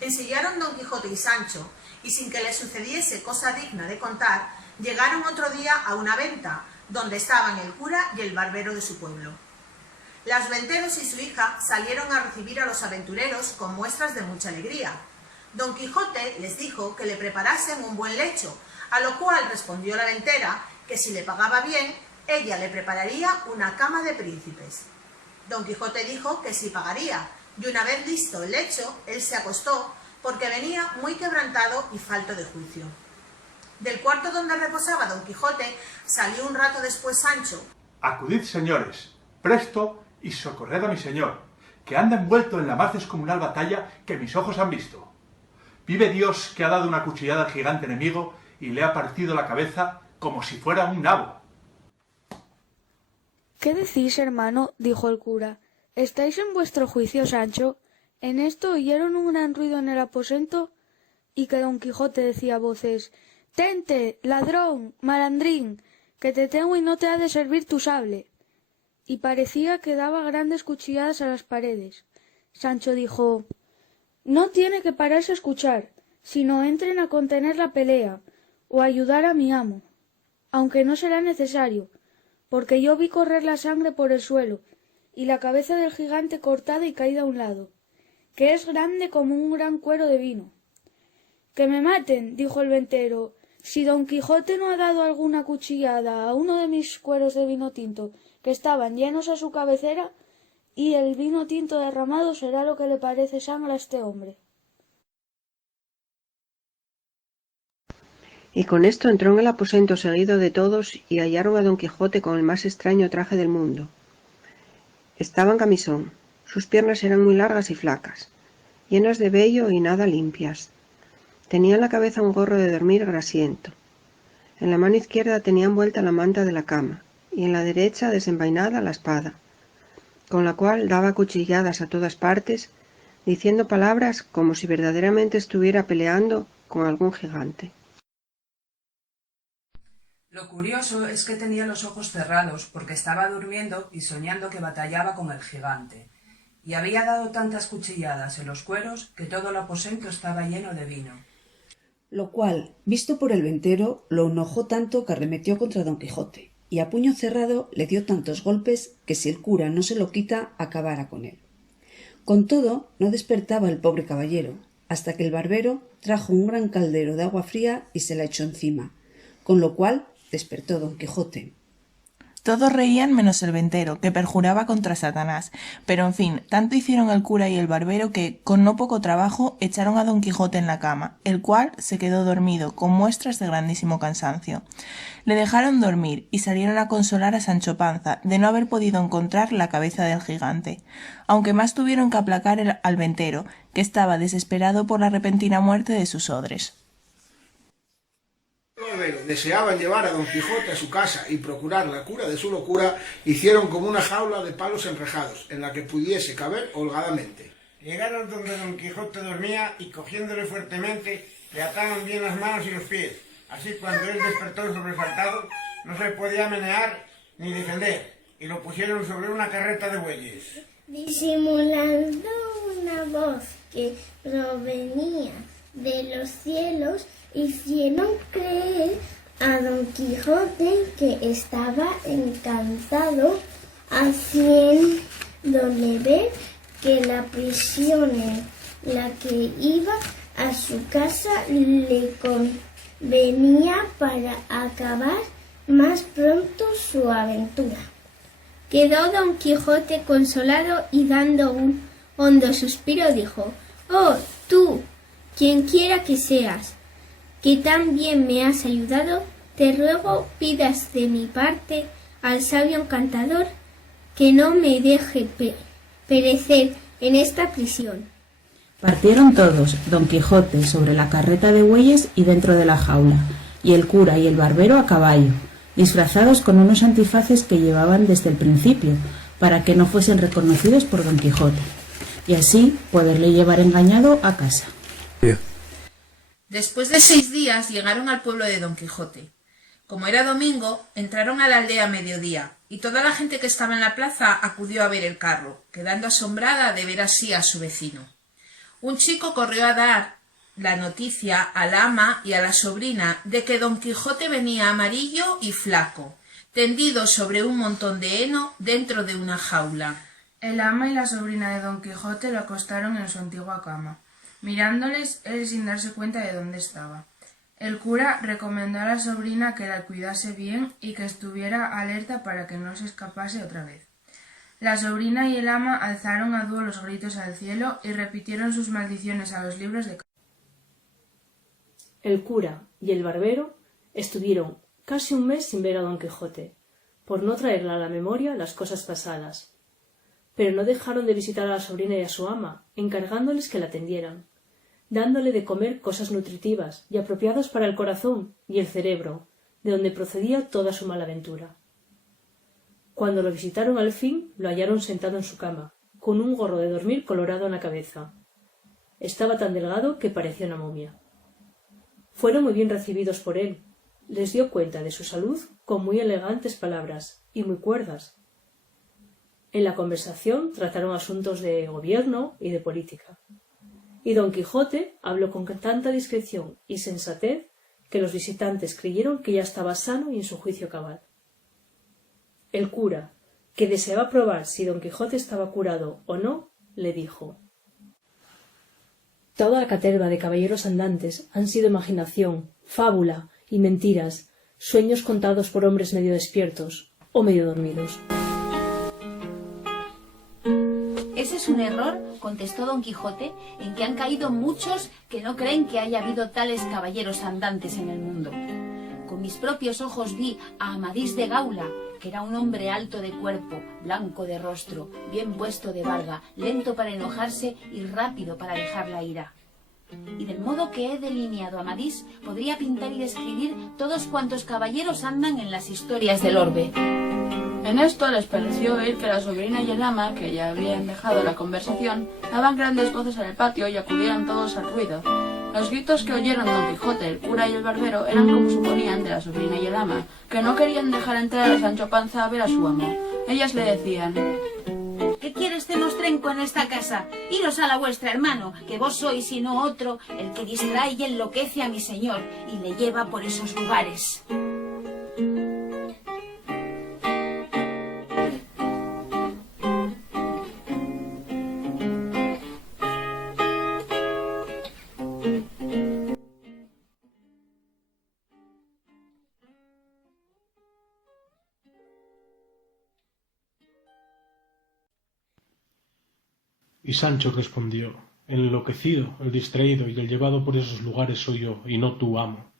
Ensillaron Don Quijote y Sancho, y sin que les sucediese cosa digna de contar, llegaron otro día a una venta, donde estaban el cura y el barbero de su pueblo. Los venteros y su hija salieron a recibir a los aventureros con muestras de mucha alegría. Don Quijote les dijo que le preparasen un buen lecho, a lo cual respondió la ventera que si le pagaba bien, ella le prepararía una cama de príncipes. Don Quijote dijo que sí pagaría, y una vez listo el lecho, él se acostó, porque venía muy quebrantado y falto de juicio. Del cuarto donde reposaba Don Quijote salió un rato después Sancho. Acudid, señores, presto y socorred a mi señor, que anda envuelto en la más descomunal batalla que mis ojos han visto. Vive Dios que ha dado una cuchillada al gigante enemigo y le ha partido la cabeza como si fuera un nabo. ¿Qué decís, hermano? Dijo el cura. ¿Estáis en vuestro juicio, Sancho? En esto oyeron un gran ruido en el aposento y que Don Quijote decía a voces: «Tente, ladrón, malandrín, que te tengo y no te ha de servir tu sable». Y parecía que daba grandes cuchilladas a las paredes. Sancho dijo: «No tiene que pararse a escuchar, sino entren a contener la pelea, o a ayudar a mi amo, aunque no será necesario, porque yo vi correr la sangre por el suelo, y la cabeza del gigante cortada y caída a un lado, que es grande como un gran cuero de vino». «Que me maten», dijo el ventero, «si Don Quijote no ha dado alguna cuchillada a uno de mis cueros de vino tinto, que estaban llenos a su cabecera, y el vino tinto derramado será lo que le parece sangre a este hombre». Y con esto entró en el aposento seguido de todos y hallaron a Don Quijote con el más extraño traje del mundo. Estaba en camisón, sus piernas eran muy largas y flacas, llenas de vello y nada limpias. Tenía en la cabeza un gorro de dormir grasiento. En la mano izquierda tenía envuelta la manta de la cama, y en la derecha desenvainada la espada, con la cual daba cuchilladas a todas partes, diciendo palabras como si verdaderamente estuviera peleando con algún gigante. Lo curioso es que tenía los ojos cerrados porque estaba durmiendo y soñando que batallaba con el gigante, y había dado tantas cuchilladas en los cueros que todo el aposento estaba lleno de vino. Lo cual, visto por el ventero, lo enojó tanto que arremetió contra Don Quijote, y a puño cerrado le dio tantos golpes que si el cura no se lo quita, acabara con él. Con todo, no despertaba el pobre caballero, hasta que el barbero trajo un gran caldero de agua fría y se la echó encima, con lo cual despertó Don Quijote. Todos reían menos el ventero, que perjuraba contra Satanás, pero en fin, tanto hicieron el cura y el barbero que, con no poco trabajo, echaron a Don Quijote en la cama, el cual se quedó dormido, con muestras de grandísimo cansancio. Le dejaron dormir y salieron a consolar a Sancho Panza de no haber podido encontrar la cabeza del gigante, aunque más tuvieron que aplacar al ventero, que estaba desesperado por la repentina muerte de sus odres. Deseaban llevar a Don Quijote a su casa y procurar la cura de su locura, hicieron como una jaula de palos enrejados, en la que pudiese caber holgadamente. Llegaron donde Don Quijote dormía y cogiéndole fuertemente le ataban bien las manos y los pies. Así cuando él despertó sobresaltado no se podía menear ni defender, y lo pusieron sobre una carreta de bueyes. Disimulando una voz que provenía de los cielos hicieron creer a Don Quijote que estaba encantado, haciéndole ver que la prisión en la que iba a su casa le convenía para acabar más pronto su aventura. Quedó Don Quijote consolado y dando un hondo suspiro dijo: «Oh, tú, quien quiera que seas, que tan bien me has ayudado, te ruego pidas de mi parte al sabio encantador que no me deje perecer en esta prisión». Partieron todos, Don Quijote sobre la carreta de bueyes y dentro de la jaula, y el cura y el barbero a caballo, disfrazados con unos antifaces que llevaban desde el principio, para que no fuesen reconocidos por Don Quijote, y así poderle llevar engañado a casa. Después de 6 días llegaron al pueblo de Don Quijote. Como era domingo, entraron a la aldea a mediodía, y toda la gente que estaba en la plaza acudió a ver el carro, quedando asombrada de ver así a su vecino. Un chico corrió a dar la noticia al ama y a la sobrina de que Don Quijote venía amarillo y flaco, tendido sobre un montón de heno dentro de una jaula. El ama y la sobrina de Don Quijote lo acostaron en su antigua cama, mirándoles él sin darse cuenta de dónde estaba. El cura recomendó a la sobrina que la cuidase bien y que estuviera alerta para que no se escapase otra vez. La sobrina y el ama alzaron a dúo los gritos al cielo y repitieron sus maldiciones a los libros de... El cura y el barbero estuvieron casi un mes sin ver a Don Quijote, por no traerle a la memoria las cosas pasadas. Pero no dejaron de visitar a la sobrina y a su ama, encargándoles que la atendieran, dándole de comer cosas nutritivas y apropiadas para el corazón y el cerebro, de donde procedía toda su malaventura. Cuando lo visitaron al fin, lo hallaron sentado en su cama, con un gorro de dormir colorado en la cabeza. Estaba tan delgado que parecía una momia. Fueron muy bien recibidos por él. Les dio cuenta de su salud con muy elegantes palabras y muy cuerdas. En la conversación trataron asuntos de gobierno y de política. Y Don Quijote habló con tanta discreción y sensatez que los visitantes creyeron que ya estaba sano y en su juicio cabal. El cura, que deseaba probar si Don Quijote estaba curado o no, le dijo: «Toda la caterva de caballeros andantes han sido imaginación, fábula y mentiras, sueños contados por hombres medio despiertos o medio dormidos». Ese es un error, contestó Don Quijote, en que han caído muchos que no creen que haya habido tales caballeros andantes en el mundo. Con mis propios ojos vi a Amadís de Gaula, que era un hombre alto de cuerpo, blanco de rostro, bien puesto de barba, lento para enojarse y rápido para dejar la ira. Y del modo que he delineado a Amadís, podría pintar y describir todos cuantos caballeros andan en las historias del orbe. En esto les pareció oír que la sobrina y el ama, que ya habían dejado la conversación, daban grandes voces en el patio y acudían todos al ruido. Los gritos que oyeron Don Quijote, el cura y el barbero eran como suponían de la sobrina y el ama, que no querían dejar entrar a Sancho Panza a ver a su amo. Ellas le decían: ¿Qué quiere este mostrenco en esta casa? Iros a la vuestra, hermano, que vos sois y no otro el que distrae y enloquece a mi señor y le lleva por esos lugares. Y Sancho respondió: el enloquecido, el distraído y el llevado por esos lugares soy yo, y no tu amo.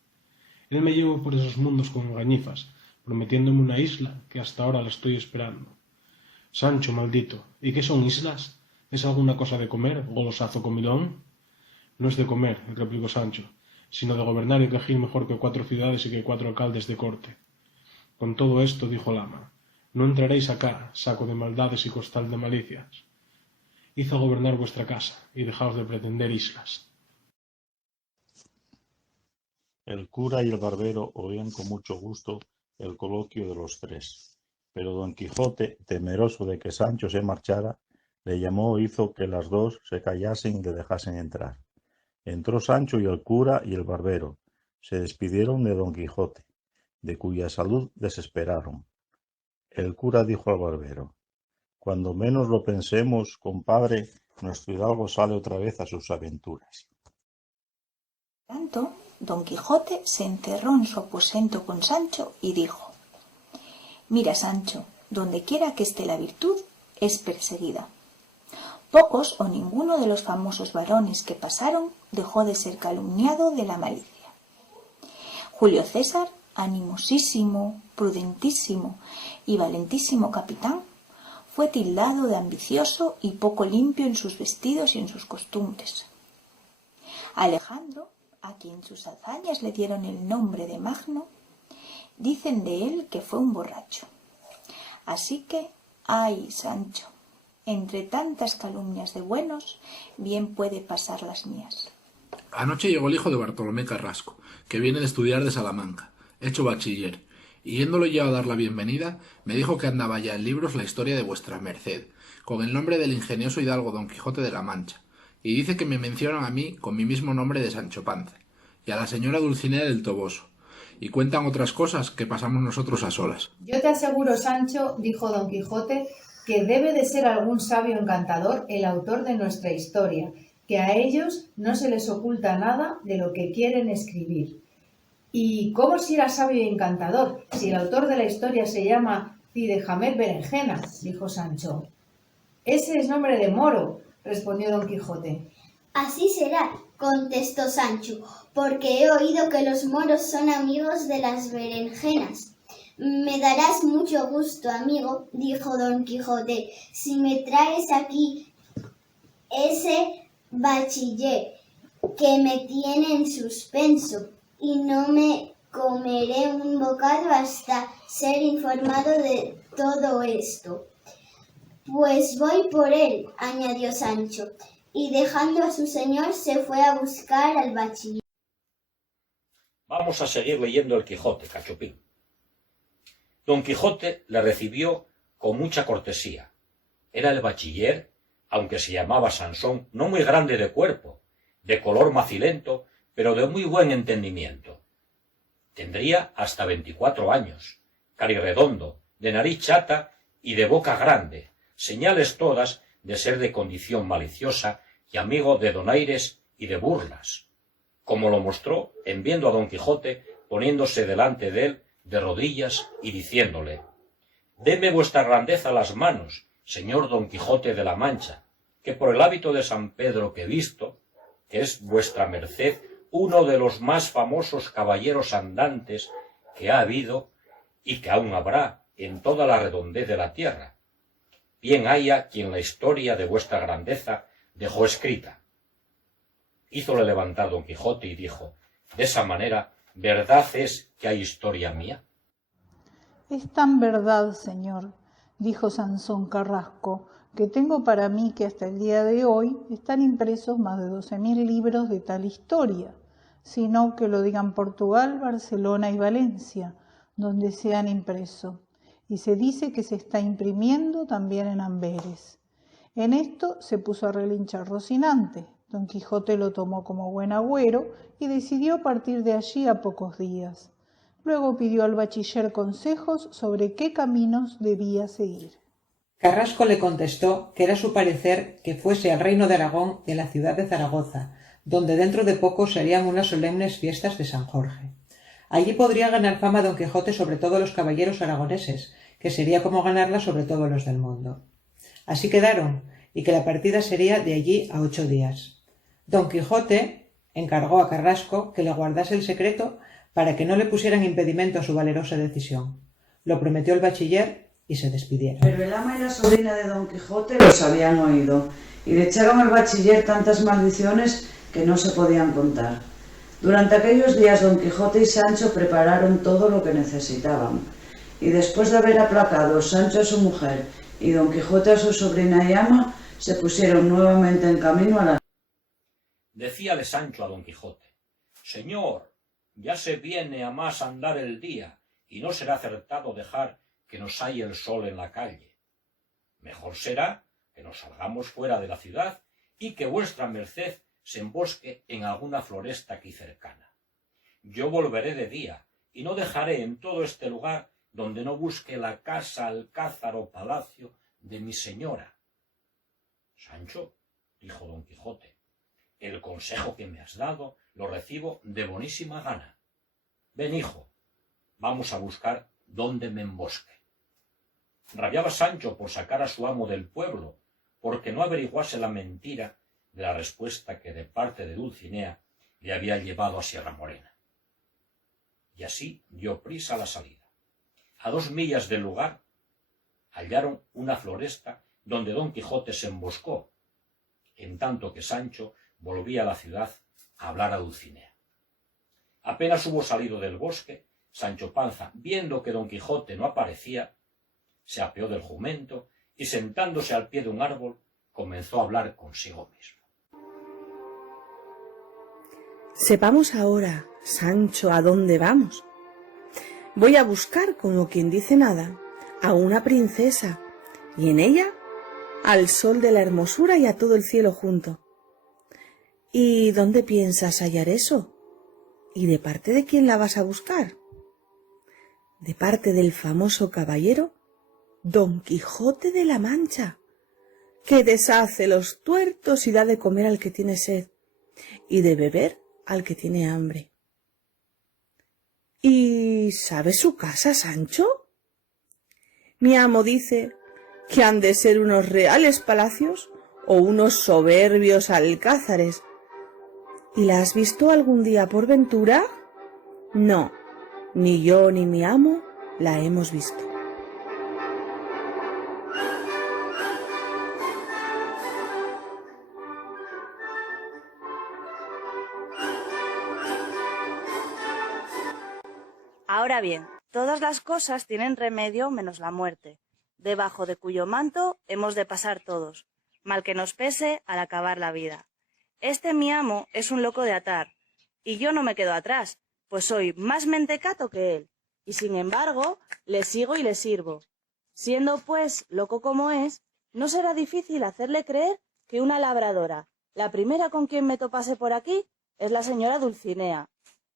Él me llevó por esos mundos con engañifas, prometiéndome una isla que hasta ahora la estoy esperando. Sancho, maldito, ¿y qué son islas? ¿Es alguna cosa de comer, golosazo comilón? No es de comer, replicó Sancho, sino de gobernar y regir mejor que 4 ciudades y que 4 alcaldes de corte. Con todo esto, dijo el ama, no entraréis acá, saco de maldades y costal de malicias. Hizo gobernar vuestra casa, y dejaos de pretender islas. El cura y el barbero oían con mucho gusto el coloquio de los tres, pero Don Quijote, temeroso de que Sancho se marchara, le llamó e hizo que las dos se callasen y le dejasen entrar. Entró Sancho y el cura y el barbero. Se despidieron de Don Quijote, de cuya salud desesperaron. El cura dijo al barbero: cuando menos lo pensemos, compadre, nuestro hidalgo sale otra vez a sus aventuras. Tanto, Don Quijote se encerró en su aposento con Sancho y dijo: mira, Sancho, donde quiera que esté la virtud, es perseguida. Pocos o ninguno de los famosos varones que pasaron dejó de ser calumniado de la malicia. Julio César, animosísimo, prudentísimo y valentísimo capitán, fue tildado de ambicioso y poco limpio en sus vestidos y en sus costumbres. Alejandro, a quien sus hazañas le dieron el nombre de Magno, dicen de él que fue un borracho. Así que, ay, Sancho, entre tantas calumnias de buenos, bien puede pasar las mías. Anoche llegó el hijo de Bartolomé Carrasco, que viene de estudiar de Salamanca, hecho bachiller, y yéndolo yo a dar la bienvenida, me dijo que andaba ya en libros la historia de vuestra merced, con el nombre del ingenioso hidalgo Don Quijote de la Mancha, y dice que me mencionan a mí con mi mismo nombre de Sancho Panza, y a la señora Dulcinea del Toboso, y cuentan otras cosas que pasamos nosotros a solas. Yo te aseguro, Sancho, dijo Don Quijote, que debe de ser algún sabio encantador el autor de nuestra historia, que a ellos no se les oculta nada de lo que quieren escribir. ¿Y cómo si era sabio y encantador, si el autor de la historia se llama Cide Hamete Berenjena? Dijo Sancho. Ese es nombre de moro, respondió Don Quijote. Así será, contestó Sancho, porque he oído que los moros son amigos de las berenjenas. Me darás mucho gusto, amigo, dijo Don Quijote, si me traes aquí ese bachiller que me tiene en suspenso, y no me comeré un bocado hasta ser informado de todo esto. Pues voy por él, añadió Sancho, y dejando a su señor se fue a buscar al bachiller. Vamos a seguir leyendo el Quijote, Cachopín. Don Quijote le recibió con mucha cortesía. Era el bachiller, aunque se llamaba Sansón, no muy grande de cuerpo, de color macilento, pero de muy buen entendimiento. Tendría hasta 24 años, carirredondo, de nariz chata y de boca grande, señales todas de ser de condición maliciosa y amigo de donaires y de burlas, como lo mostró en viendo a Don Quijote poniéndose delante de él de rodillas y diciéndole: «Deme vuestra grandeza las manos, señor Don Quijote de la Mancha, que por el hábito de San Pedro que he visto, que es vuestra merced uno de los más famosos caballeros andantes que ha habido y que aún habrá en toda la redondez de la tierra. Bien haya quien la historia de vuestra grandeza dejó escrita». Hízole levantar Don Quijote y dijo: «De esa manera, ¿verdad es que hay historia mía?» Es tan verdad, señor, dijo Sansón Carrasco, que tengo para mí que hasta el día de hoy están impresos más de 12.000 libros de tal historia, sino que lo digan Portugal, Barcelona y Valencia, donde se han impreso, y se dice que se está imprimiendo también en Amberes. En esto se puso a relinchar Rocinante. Don Quijote lo tomó como buen agüero y decidió partir de allí a pocos días. Luego pidió al bachiller consejos sobre qué caminos debía seguir. Carrasco le contestó que era su parecer que fuese al reino de Aragón y a la ciudad de Zaragoza, donde dentro de poco serían unas solemnes fiestas de San Jorge. Allí podría ganar fama Don Quijote sobre todos los caballeros aragoneses, que sería como ganarla sobre todos los del mundo. Así quedaron, y que la partida sería de allí a 8 días. Don Quijote encargó a Carrasco que le guardase el secreto para que no le pusieran impedimento a su valerosa decisión. Lo prometió el bachiller y se despidieron. Pero el ama y la sobrina de Don Quijote los habían oído, y le echaron al bachiller tantas maldiciones que no se podían contar. Durante aquellos días Don Quijote y Sancho prepararon todo lo que necesitaban, y después de haber aplacado Sancho a su mujer y Don Quijote a su sobrina y ama, se pusieron nuevamente en camino a la... Decíale Sancho a Don Quijote: «Señor, ya se viene a más andar el día, y no será acertado dejar que nos halle el sol en la calle. Mejor será que nos salgamos fuera de la ciudad y que vuestra merced se embosque en alguna floresta aquí cercana. Yo volveré de día, y no dejaré en todo este lugar donde no busque la casa, alcázar o palacio de mi señora. Sancho, dijo don Quijote, el consejo que me has dado lo recibo de bonísima gana. Ven, hijo, vamos a buscar dónde me embosque. Rabiaba Sancho por sacar a su amo del pueblo, porque no averiguase la mentira de la respuesta que de parte de Dulcinea le había llevado a Sierra Morena. Y así dio prisa a la salida. A 2 millas del lugar hallaron una floresta donde don Quijote se emboscó, en tanto que Sancho volvía a la ciudad a hablar a Dulcinea. Apenas hubo salido del bosque, Sancho Panza, viendo que don Quijote no aparecía, se apeó del jumento y, sentándose al pie de un árbol, comenzó a hablar consigo mismo. Sepamos ahora, Sancho, a dónde vamos. Voy a buscar, como quien dice nada, a una princesa, y en ella al sol de la hermosura y a todo el cielo junto. ¿Y dónde piensas hallar eso? ¿Y de parte de quién la vas a buscar? De parte del famoso caballero Don Quijote de la Mancha, que deshace los tuertos y da de comer al que tiene sed, y de beber al que tiene hambre. ¿Y sabes su casa, Sancho? Mi amo dice que han de ser unos reales palacios o unos soberbios alcázares. ¿Y la has visto algún día por ventura? No, ni yo ni mi amo la hemos visto. Ahora bien, todas las cosas tienen remedio menos la muerte, debajo de cuyo manto hemos de pasar todos, mal que nos pese al acabar la vida. Este mi amo es un loco de atar, y yo no me quedo atrás, pues soy más mentecato que él, y sin embargo le sigo y le sirvo. Siendo pues loco como es, no será difícil hacerle creer que una labradora, la primera con quien me topase por aquí, es la señora Dulcinea.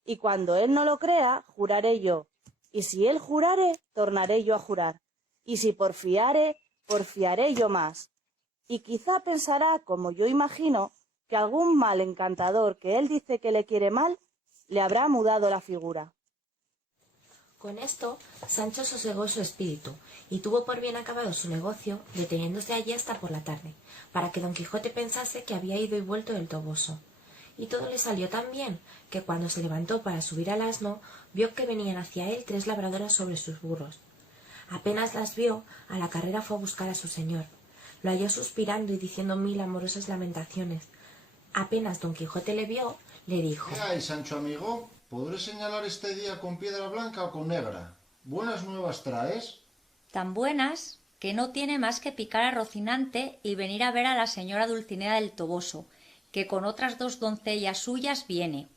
Y cuando él no lo crea, juraré yo. Y si él jurare, tornaré yo a jurar. Y si porfiare, porfiaré yo más. Y quizá pensará, como yo imagino, que algún mal encantador que él dice que le quiere mal, le habrá mudado la figura. Con esto, Sancho sosegó su espíritu y tuvo por bien acabado su negocio, deteniéndose allí hasta por la tarde, para que don Quijote pensase que había ido y vuelto del Toboso. Y todo le salió tan bien que cuando se levantó para subir al asno, vio que venían hacia él 3 labradoras sobre sus burros. Apenas las vio, a la carrera fue a buscar a su señor. Lo halló suspirando y diciendo 1000 amorosas lamentaciones. Apenas don Quijote le vio, le dijo: ¿Qué hay, Sancho amigo? ¿Podré señalar este día con piedra blanca o con negra? ¿Buenas nuevas traes? Tan buenas que no tiene más que picar a Rocinante y venir a ver a la señora Dulcinea del Toboso, que con otras 2 doncellas suyas viene.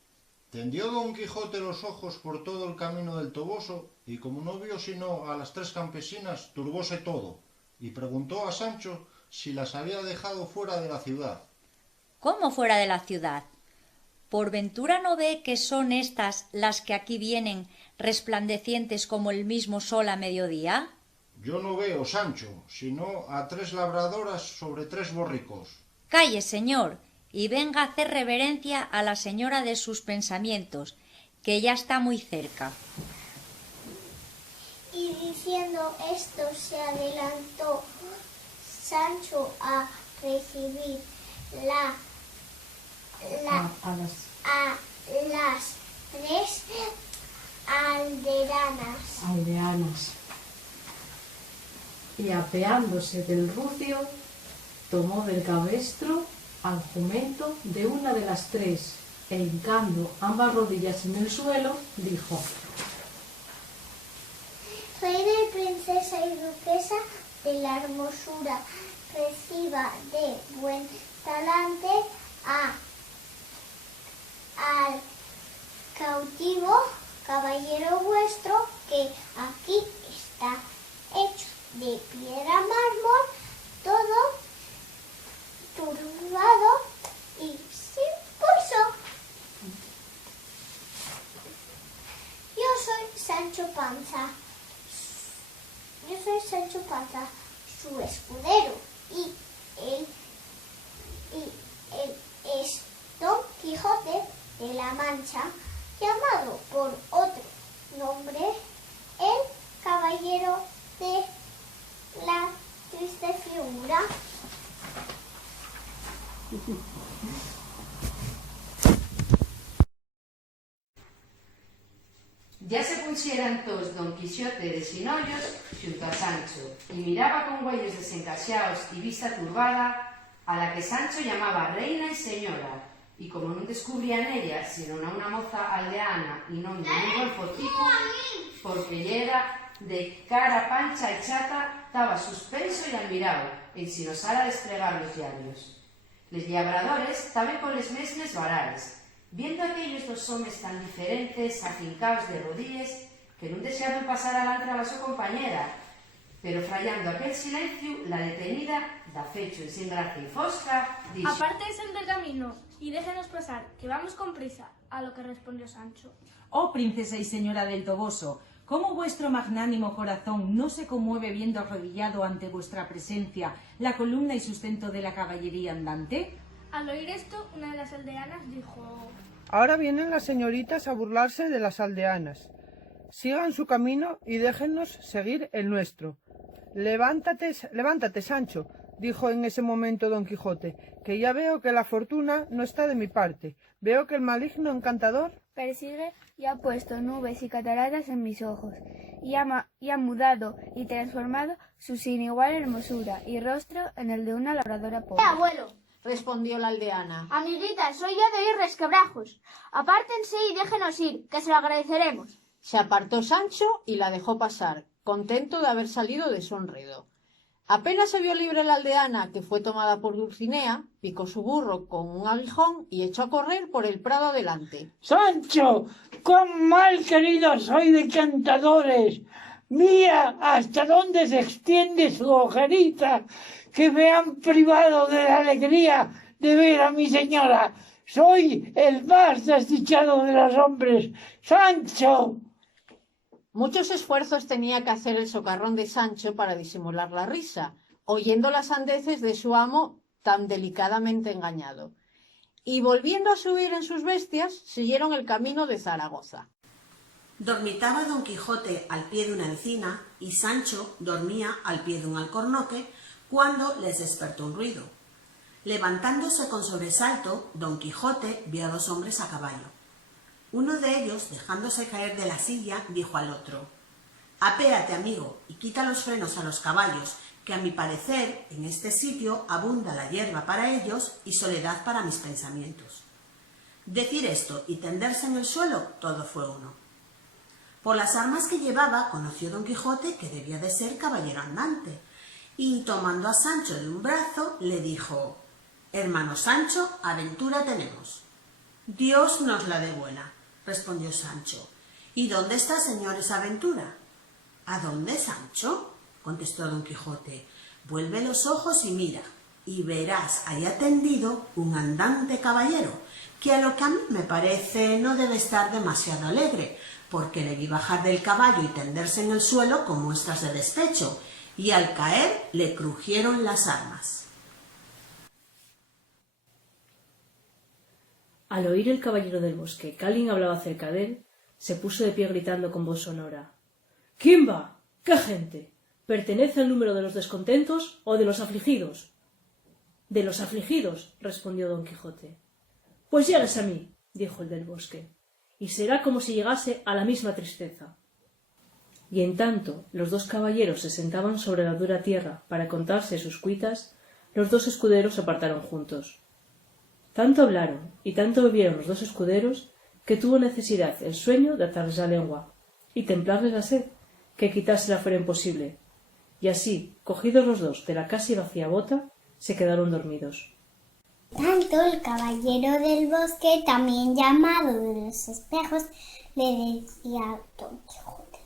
Tendió don Quijote los ojos por todo el camino del Toboso, y como no vio sino a las 3 campesinas, turbóse todo, y preguntó a Sancho si las había dejado fuera de la ciudad. ¿Cómo fuera de la ciudad? ¿Por ventura no ve que son estas las que aquí vienen, resplandecientes como el mismo sol a mediodía? Yo no veo, Sancho, sino a 3 labradoras sobre 3 borricos. Calle, señor, y venga a hacer reverencia a la señora de sus pensamientos, que ya está muy cerca. Y diciendo esto se adelantó Sancho a recibir a las 3 aldeanas. Y apeándose del rucio, tomó del cabestro al jumento de una de las 3 e hincando ambas rodillas en el suelo, dijo: Reina y princesa y duquesa de la hermosura, reciba de buen talante al cautivo caballero vuestro, que aquí está hecho de piedra mármol, todo turbado y sin Panza. Yo soy Sancho Panza, su escudero, y él es Don Quijote de la Mancha, llamado por otro nombre el Caballero de la Triste Figura. Ya se puxeran todos Don Quixote de sinollos xunto a Sancho, e miraba con güellos desencaxaos e vista turbada a la que Sancho llamaba reina e señora, e como non descubría nella sino a unha moza aldeana e non de un golfo tipo, porque lle era de cara pancha e chata, estaba suspenso e admirado, e sin osara desplegar los llavios. Les labradores taben con les mesmes varales, viendo aquellos dos homes tan diferentes, afincaos de rodilles, que non deseaban pasar alante a súa compañera, pero frayando aquel silencio, la detenida, da fecho en sin gracia y fosca, dixo: Apártense del camino y déjenos pasar, que vamos con prisa. A lo que respondió Sancho: Oh princesa y señora del Toboso, ¿cómo vuestro magnánimo corazón no se conmueve viendo arrodillado ante vuestra presencia la columna y sustento de la caballería andante? Al oír esto, una de las aldeanas dijo: Ahora vienen las señoritas a burlarse de las aldeanas. Sigan su camino y déjennos seguir el nuestro. Levántate, Sancho, dijo en ese momento Don Quijote, que ya veo que la fortuna no está de mi parte. Veo que el maligno encantador persigue y ha puesto nubes y cataratas en mis ojos, y ha mudado y transformado su sin igual hermosura y rostro en el de una labradora pobre. Abuelo, respondió la aldeana, amiguita, soy yo de ir resquebrajos. Apártense y déjenos ir, que se lo agradeceremos. Se apartó Sancho y la dejó pasar, contento de haber salido de su enredo. Apenas se vio libre la aldeana, que fue tomada por Dulcinea, picó su burro con un aguijón y echó a correr por el prado adelante. ¡Sancho! ¡Cuán mal querido soy de cantadores! ¡Mira hasta dónde se extiende su ojeriza! ¡Que me han privado de la alegría de ver a mi señora! ¡Soy el más desdichado de los hombres! ¡Sancho! Muchos esfuerzos tenía que hacer el socarrón de Sancho para disimular la risa, oyendo las sandeces de su amo tan delicadamente engañado. Y volviendo a subir en sus bestias, siguieron el camino de Zaragoza. Dormitaba Don Quijote al pie de una encina y Sancho dormía al pie de un alcornoque cuando les despertó un ruido. Levantándose con sobresalto, Don Quijote vio a dos hombres a caballo. Uno de ellos, dejándose caer de la silla, dijo al otro: «Apéate, amigo, y quita los frenos a los caballos, que a mi parecer en este sitio abunda la hierba para ellos y soledad para mis pensamientos». Decir esto y tenderse en el suelo, todo fue uno. Por las armas que llevaba, conoció Don Quijote que debía de ser caballero andante, y tomando a Sancho de un brazo, le dijo: «Hermano Sancho, aventura tenemos». «Dios nos la dé buena», respondió Sancho. «¿Y dónde está, señor, esa aventura?» «¿A dónde, Sancho?», contestó Don Quijote. «Vuelve los ojos y mira, y verás allá tendido un andante caballero, que a lo que a mí me parece no debe estar demasiado alegre, porque le vi bajar del caballo y tenderse en el suelo con muestras de despecho, y al caer le crujieron las armas». Al oír el caballero del bosque que alguien hablaba cerca de él, se puso de pie gritando con voz sonora: «¿Quién va? ¿Qué gente? ¿Pertenece al número de los descontentos o de los afligidos?» «De los afligidos», respondió Don Quijote. «Pues llegues a mí», dijo el del bosque, «y será como si llegase a la misma tristeza». Y en tanto los dos caballeros se sentaban sobre la dura tierra para contarse sus cuitas, los dos escuderos se apartaron juntos. Tanto hablaron y tanto bebieron los dos escuderos que tuvo necesidad el sueño de atarles la lengua y templarles la sed, que quitársela fuera imposible, y así, cogidos los dos de la casi vacía bota, se quedaron dormidos. Tanto el caballero del bosque, también llamado de los espejos, le decía a Don Quijote: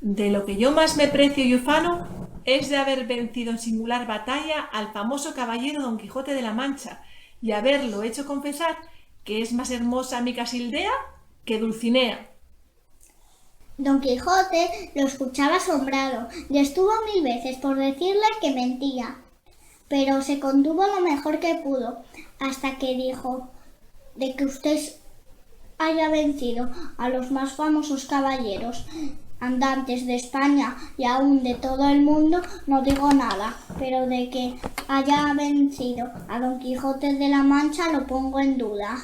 «De lo que yo más me precio y ufano es de haber vencido en singular batalla al famoso caballero Don Quijote de la Mancha, y haberlo hecho confesar que es más hermosa mi Casildea que Dulcinea». Don Quijote lo escuchaba asombrado y estuvo 1000 veces por decirle que mentía, pero se contuvo lo mejor que pudo, hasta que dijo: de que usted haya vencido a los más famosos caballeros andantes de España y aún de todo el mundo, no digo nada, pero de que haya vencido a Don Quijote de la Mancha lo pongo en duda.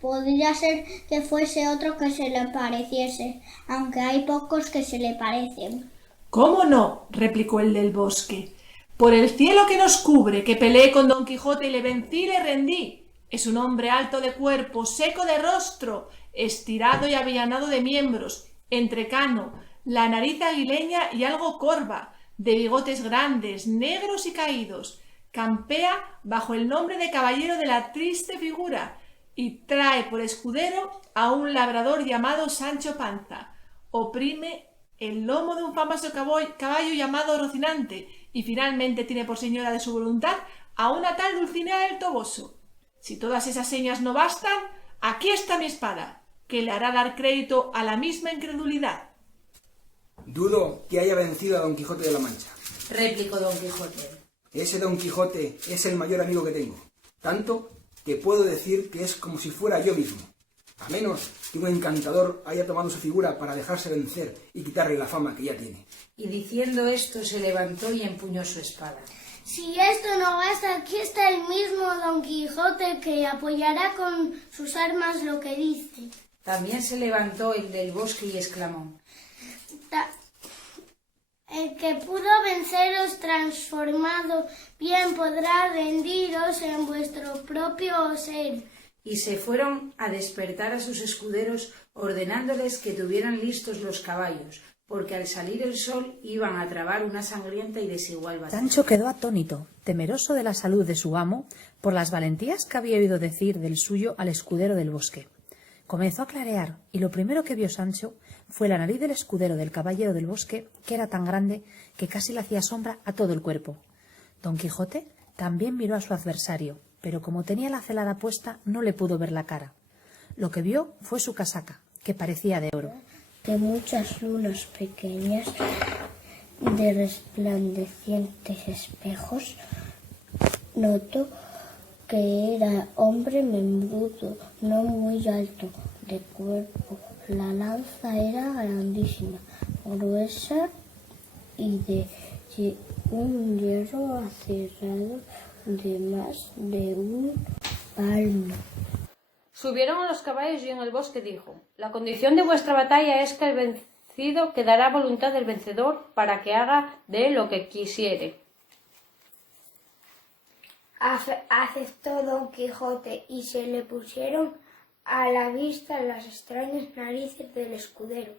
Podría ser que fuese otro que se le pareciese, aunque hay pocos que se le parecen. —¿Cómo no? —replicó el del bosque—. Por el cielo que nos cubre, que peleé con Don Quijote y le vencí y le rendí. Es un hombre alto de cuerpo, seco de rostro, estirado y avellanado de miembros, entrecano, la nariz aguileña y algo corva, de bigotes grandes, negros y caídos. Campea bajo el nombre de caballero de la triste figura y trae por escudero a un labrador llamado Sancho Panza. Oprime el lomo de un famoso caballo llamado Rocinante y finalmente tiene por señora de su voluntad a una tal Dulcinea del Toboso. Si todas esas señas no bastan, aquí está mi espada, que le hará dar crédito a la misma incredulidad. Dudo que haya vencido a Don Quijote de la Mancha, replicó Don Quijote. Ese Don Quijote es el mayor amigo que tengo, tanto que puedo decir que es como si fuera yo mismo, a menos que un encantador haya tomado su figura para dejarse vencer y quitarle la fama que ya tiene. Y diciendo esto se levantó y empuñó su espada. Si esto no basta, aquí está el mismo Don Quijote que apoyará con sus armas lo que dice. También se levantó el del bosque y exclamó: el que pudo venceros transformado, bien podrá rendiros en vuestro propio ser. Y se fueron a despertar a sus escuderos, ordenándoles que tuvieran listos los caballos, porque al salir el sol iban a trabar una sangrienta y desigual batalla. Sancho quedó atónito, temeroso de la salud de su amo, por las valentías que había oído decir del suyo al escudero del bosque. Comenzó a clarear, y lo primero que vio Sancho fue la nariz del escudero del caballero del bosque, que era tan grande que casi le hacía sombra a todo el cuerpo. Don Quijote también miró a su adversario, pero como tenía la celada puesta no le pudo ver la cara. Lo que vio fue su casaca, que parecía de oro. De muchas lunas pequeñas, de resplandecientes espejos, notó que era hombre membrudo, no muy alto de cuerpo. La lanza era grandísima, gruesa y de un hierro acerrado de más de un palmo. Subieron a los caballos y en el bosque dijo: la condición de vuestra batalla es que el vencido quedará a voluntad del vencedor para que haga de él lo que quisiere. Aceptó Don Quijote y se le pusieron a la vista las extrañas narices del escudero.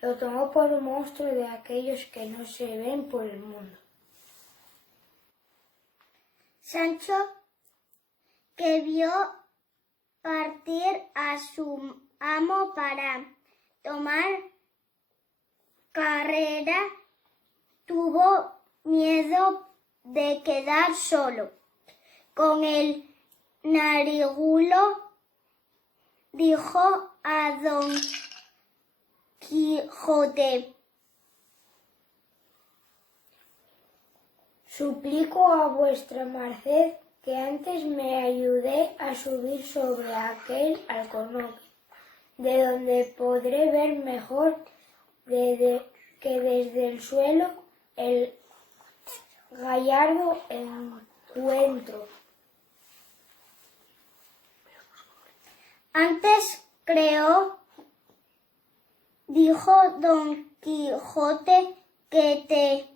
Lo tomó por un monstruo de aquellos que no se ven por el mundo. Sancho, que vio partir a su amo para tomar carrera, tuvo miedo de quedar solo. Con el narigulo dijo a Don Quijote: suplico a vuestra merced que antes me ayude a subir sobre aquel alcornoque, de donde podré ver mejor que desde el suelo el gallardo encuentro. Antes creo, dijo Don Quijote, que te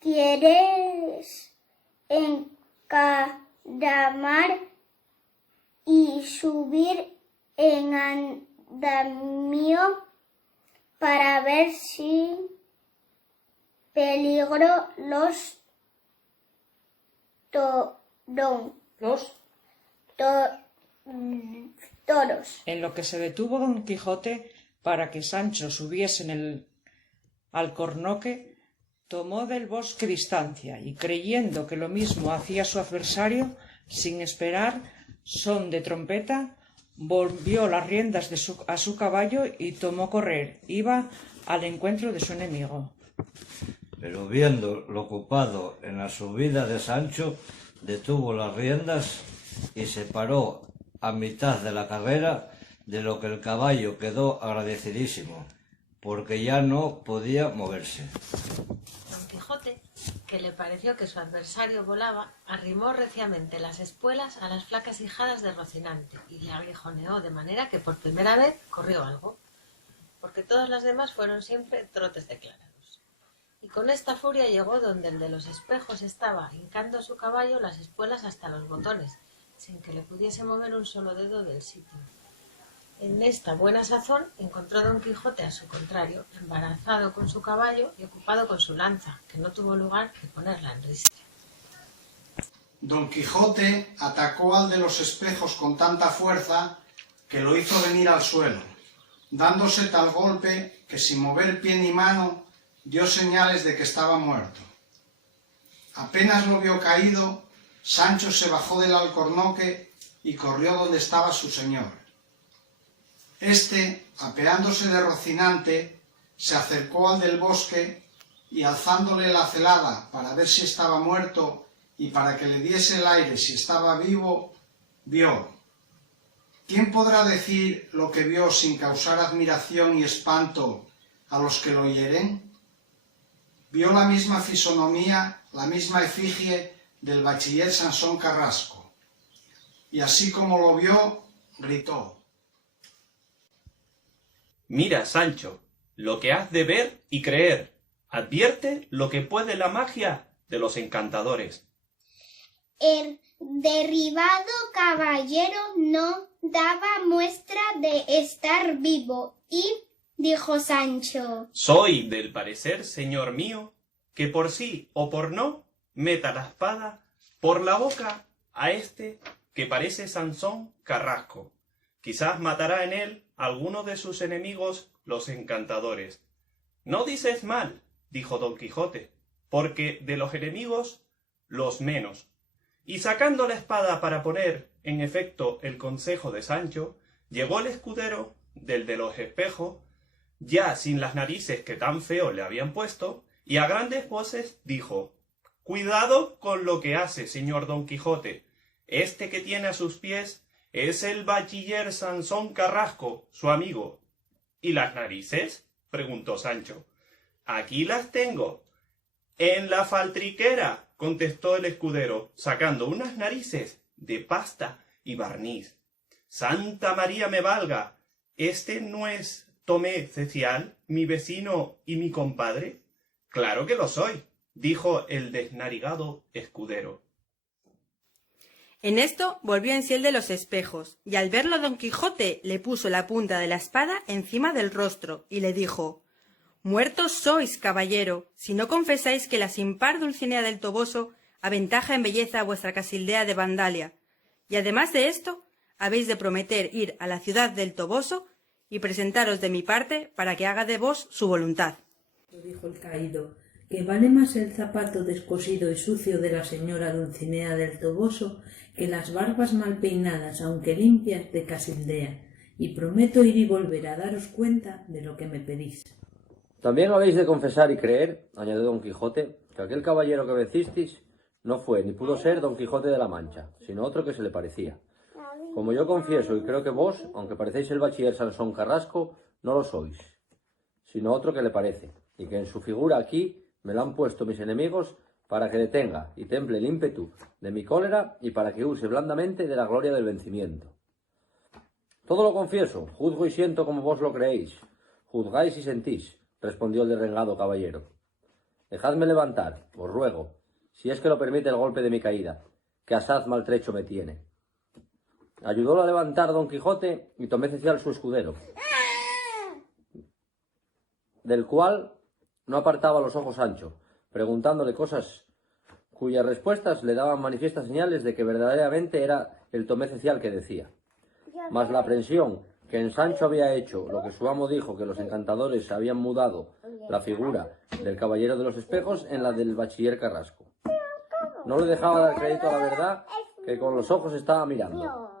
quieres encaramar y subir en andamio para ver sin peligro los toros. En lo que se detuvo Don Quijote para que Sancho subiese en el alcornoque, tomó del bosque distancia y, creyendo que lo mismo hacía su adversario, sin esperar son de trompeta, volvió las riendas a su caballo y tomó correr. Iba al encuentro de su enemigo. Pero viendo lo ocupado en la subida de Sancho, detuvo las riendas y se paró a mitad de la carrera, de lo que el caballo quedó agradecidísimo, porque ya no podía moverse. Don Quijote, que le pareció que su adversario volaba, arrimó reciamente las espuelas a las flacas ijadas de Rocinante y le aguijoneó de manera que por primera vez corrió algo, porque todas las demás fueron siempre trotes declarados. Y con esta furia llegó donde el de los espejos estaba hincando a su caballo las espuelas hasta los botones, sin que le pudiese mover un solo dedo del sitio. En esta buena sazón encontró Don Quijote a su contrario, embarazado con su caballo y ocupado con su lanza, que no tuvo lugar que ponerla en ristre. Don Quijote atacó al de los espejos con tanta fuerza que lo hizo venir al suelo, dándose tal golpe que sin mover pie ni mano dio señales de que estaba muerto. Apenas lo vio caído, Sancho se bajó del alcornoque y corrió donde estaba su señor. Este, apeándose de Rocinante, se acercó al del bosque y alzándole la celada para ver si estaba muerto y para que le diese el aire si estaba vivo, vio. ¿Quién podrá decir lo que vio sin causar admiración y espanto a los que lo oyeren? Vio la misma fisonomía, la misma efigie del bachiller Sansón Carrasco, y así como lo vio, gritó. Mira, Sancho, lo que has de ver y creer. Advierte lo que puede la magia de los encantadores. El derribado caballero no daba muestra de estar vivo y dijo Sancho: Soy del parecer, señor mío, que por sí o por no meta la espada por la boca a este que parece Sansón Carrasco. Quizás matará en él alguno de sus enemigos los encantadores. No dices mal, dijo Don Quijote, porque de los enemigos los menos. Y sacando la espada para poner en efecto el consejo de Sancho, llegó el escudero del de los espejos, ya sin las narices que tan feo le habían puesto, y a grandes voces dijo: Cuidado con lo que hace, señor Don Quijote. Este que tiene a sus pies es el bachiller Sansón Carrasco, su amigo. ¿Y las narices? Preguntó Sancho. Aquí las tengo. En la faltriquera, contestó el escudero, sacando unas narices de pasta y barniz. Santa María me valga, ¿este no es Tomé Cecial, mi vecino y mi compadre? Claro que lo soy, dijo el desnarigado escudero. En esto volvió en sí el de los espejos, y al verlo Don Quijote le puso la punta de la espada encima del rostro, y le dijo: Muertos sois, caballero, si no confesáis que la sin par Dulcinea del Toboso aventaja en belleza a vuestra Casildea de Vandalia, y además de esto, habéis de prometer ir a la ciudad del Toboso y presentaros de mi parte para que haga de vos su voluntad. Dijo el caído, que vale más el zapato descosido y sucio de la señora Dulcinea del Toboso que las barbas mal peinadas, aunque limpias, de Casildea, y prometo ir y volver a daros cuenta de lo que me pedís. También habéis de confesar y creer, añadió Don Quijote, que aquel caballero que vencisteis no fue ni pudo ser Don Quijote de la Mancha, sino otro que se le parecía. Como yo confieso y creo que vos, aunque parecéis el bachiller Sansón Carrasco, no lo sois, sino otro que le parece, y que en su figura aquí me la han puesto mis enemigos para que detenga y temple el ímpetu de mi cólera y para que use blandamente de la gloria del vencimiento. Todo lo confieso, juzgo y siento como vos lo creéis, juzgáis y sentís, respondió el derrengado caballero. Dejadme levantar, os ruego, si es que lo permite el golpe de mi caída, que asaz maltrecho me tiene. Ayudólo a levantar Don Quijote y Tomé Cecial su escudero, del cual no apartaba los ojos Sancho, preguntándole cosas cuyas respuestas le daban manifiestas señales de que verdaderamente era el Tomé Cecial que decía. Mas la aprensión que en Sancho había hecho lo que su amo dijo, que los encantadores habían mudado la figura del caballero de los espejos en la del bachiller Carrasco. No le dejaba dar crédito a la verdad que con los ojos estaba mirando.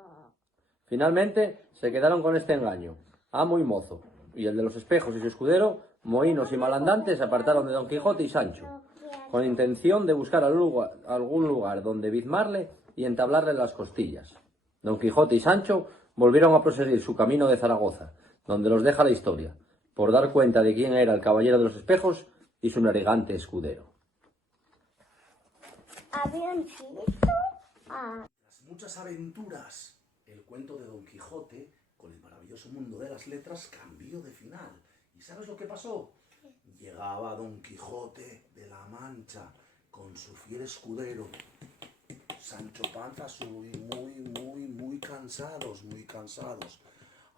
Finalmente se quedaron con este engaño, amo y mozo, y el de los espejos y su escudero, mohinos y malandantes, se apartaron de Don Quijote y Sancho, con intención de buscar algún lugar donde bizmarle y entablarle las costillas. Don Quijote y Sancho volvieron a proseguir su camino de Zaragoza, donde los deja la historia, por dar cuenta de quién era el caballero de los espejos y su narigante escudero. Tras muchas aventuras, el cuento de Don Quijote con el maravilloso mundo de las letras cambió de final. ¿Y sabes lo que pasó? Llegaba Don Quijote de la Mancha con su fiel escudero, Sancho Panza, muy cansados,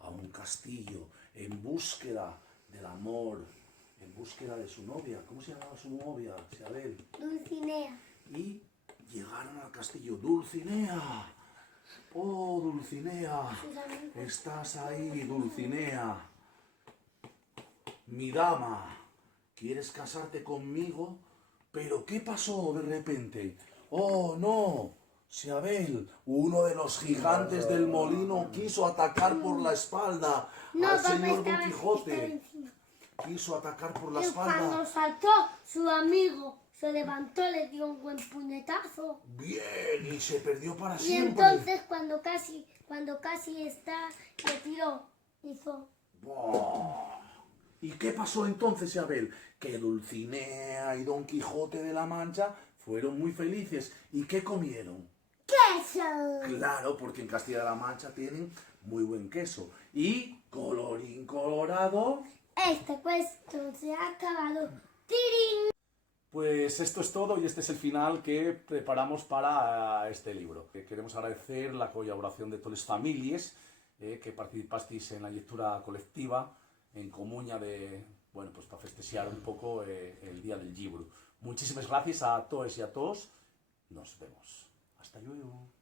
a un castillo en búsqueda del amor, en búsqueda de su novia. ¿Cómo se llamaba su novia, Isabel? Dulcinea. Y llegaron al castillo. ¡Dulcinea! ¡Oh, Dulcinea! ¿Estás ahí, Dulcinea? Mi dama, ¿quieres casarte conmigo? ¿Pero qué pasó de repente? ¡Oh, no! Isabel, uno de los gigantes del molino quiso atacar por la espalda al señor Don Quijote. Quiso atacar por la espalda. Cuando saltó, su amigo se levantó, le dio un buen puñetazo. Bien, y se perdió para Y siempre. entonces cuando casi está, le tiró, hizo. ¡Buah! ¿Y qué pasó entonces, Isabel? Que Dulcinea y Don Quijote de la Mancha fueron muy felices. ¿Y qué comieron? ¡Queso! Claro, porque en Castilla-La Mancha tienen muy buen queso. Y, colorín colorado... Este cuento se ha acabado. ¡Tirín! Pues esto es todo y este es el final que preparamos para este libro. Queremos agradecer la colaboración de todas las familias que participasteis en la lectura colectiva en Comuña pues para festejar un poco el Día del Libro. Muchísimas gracias a todos y a todos. Nos vemos. Hasta luego.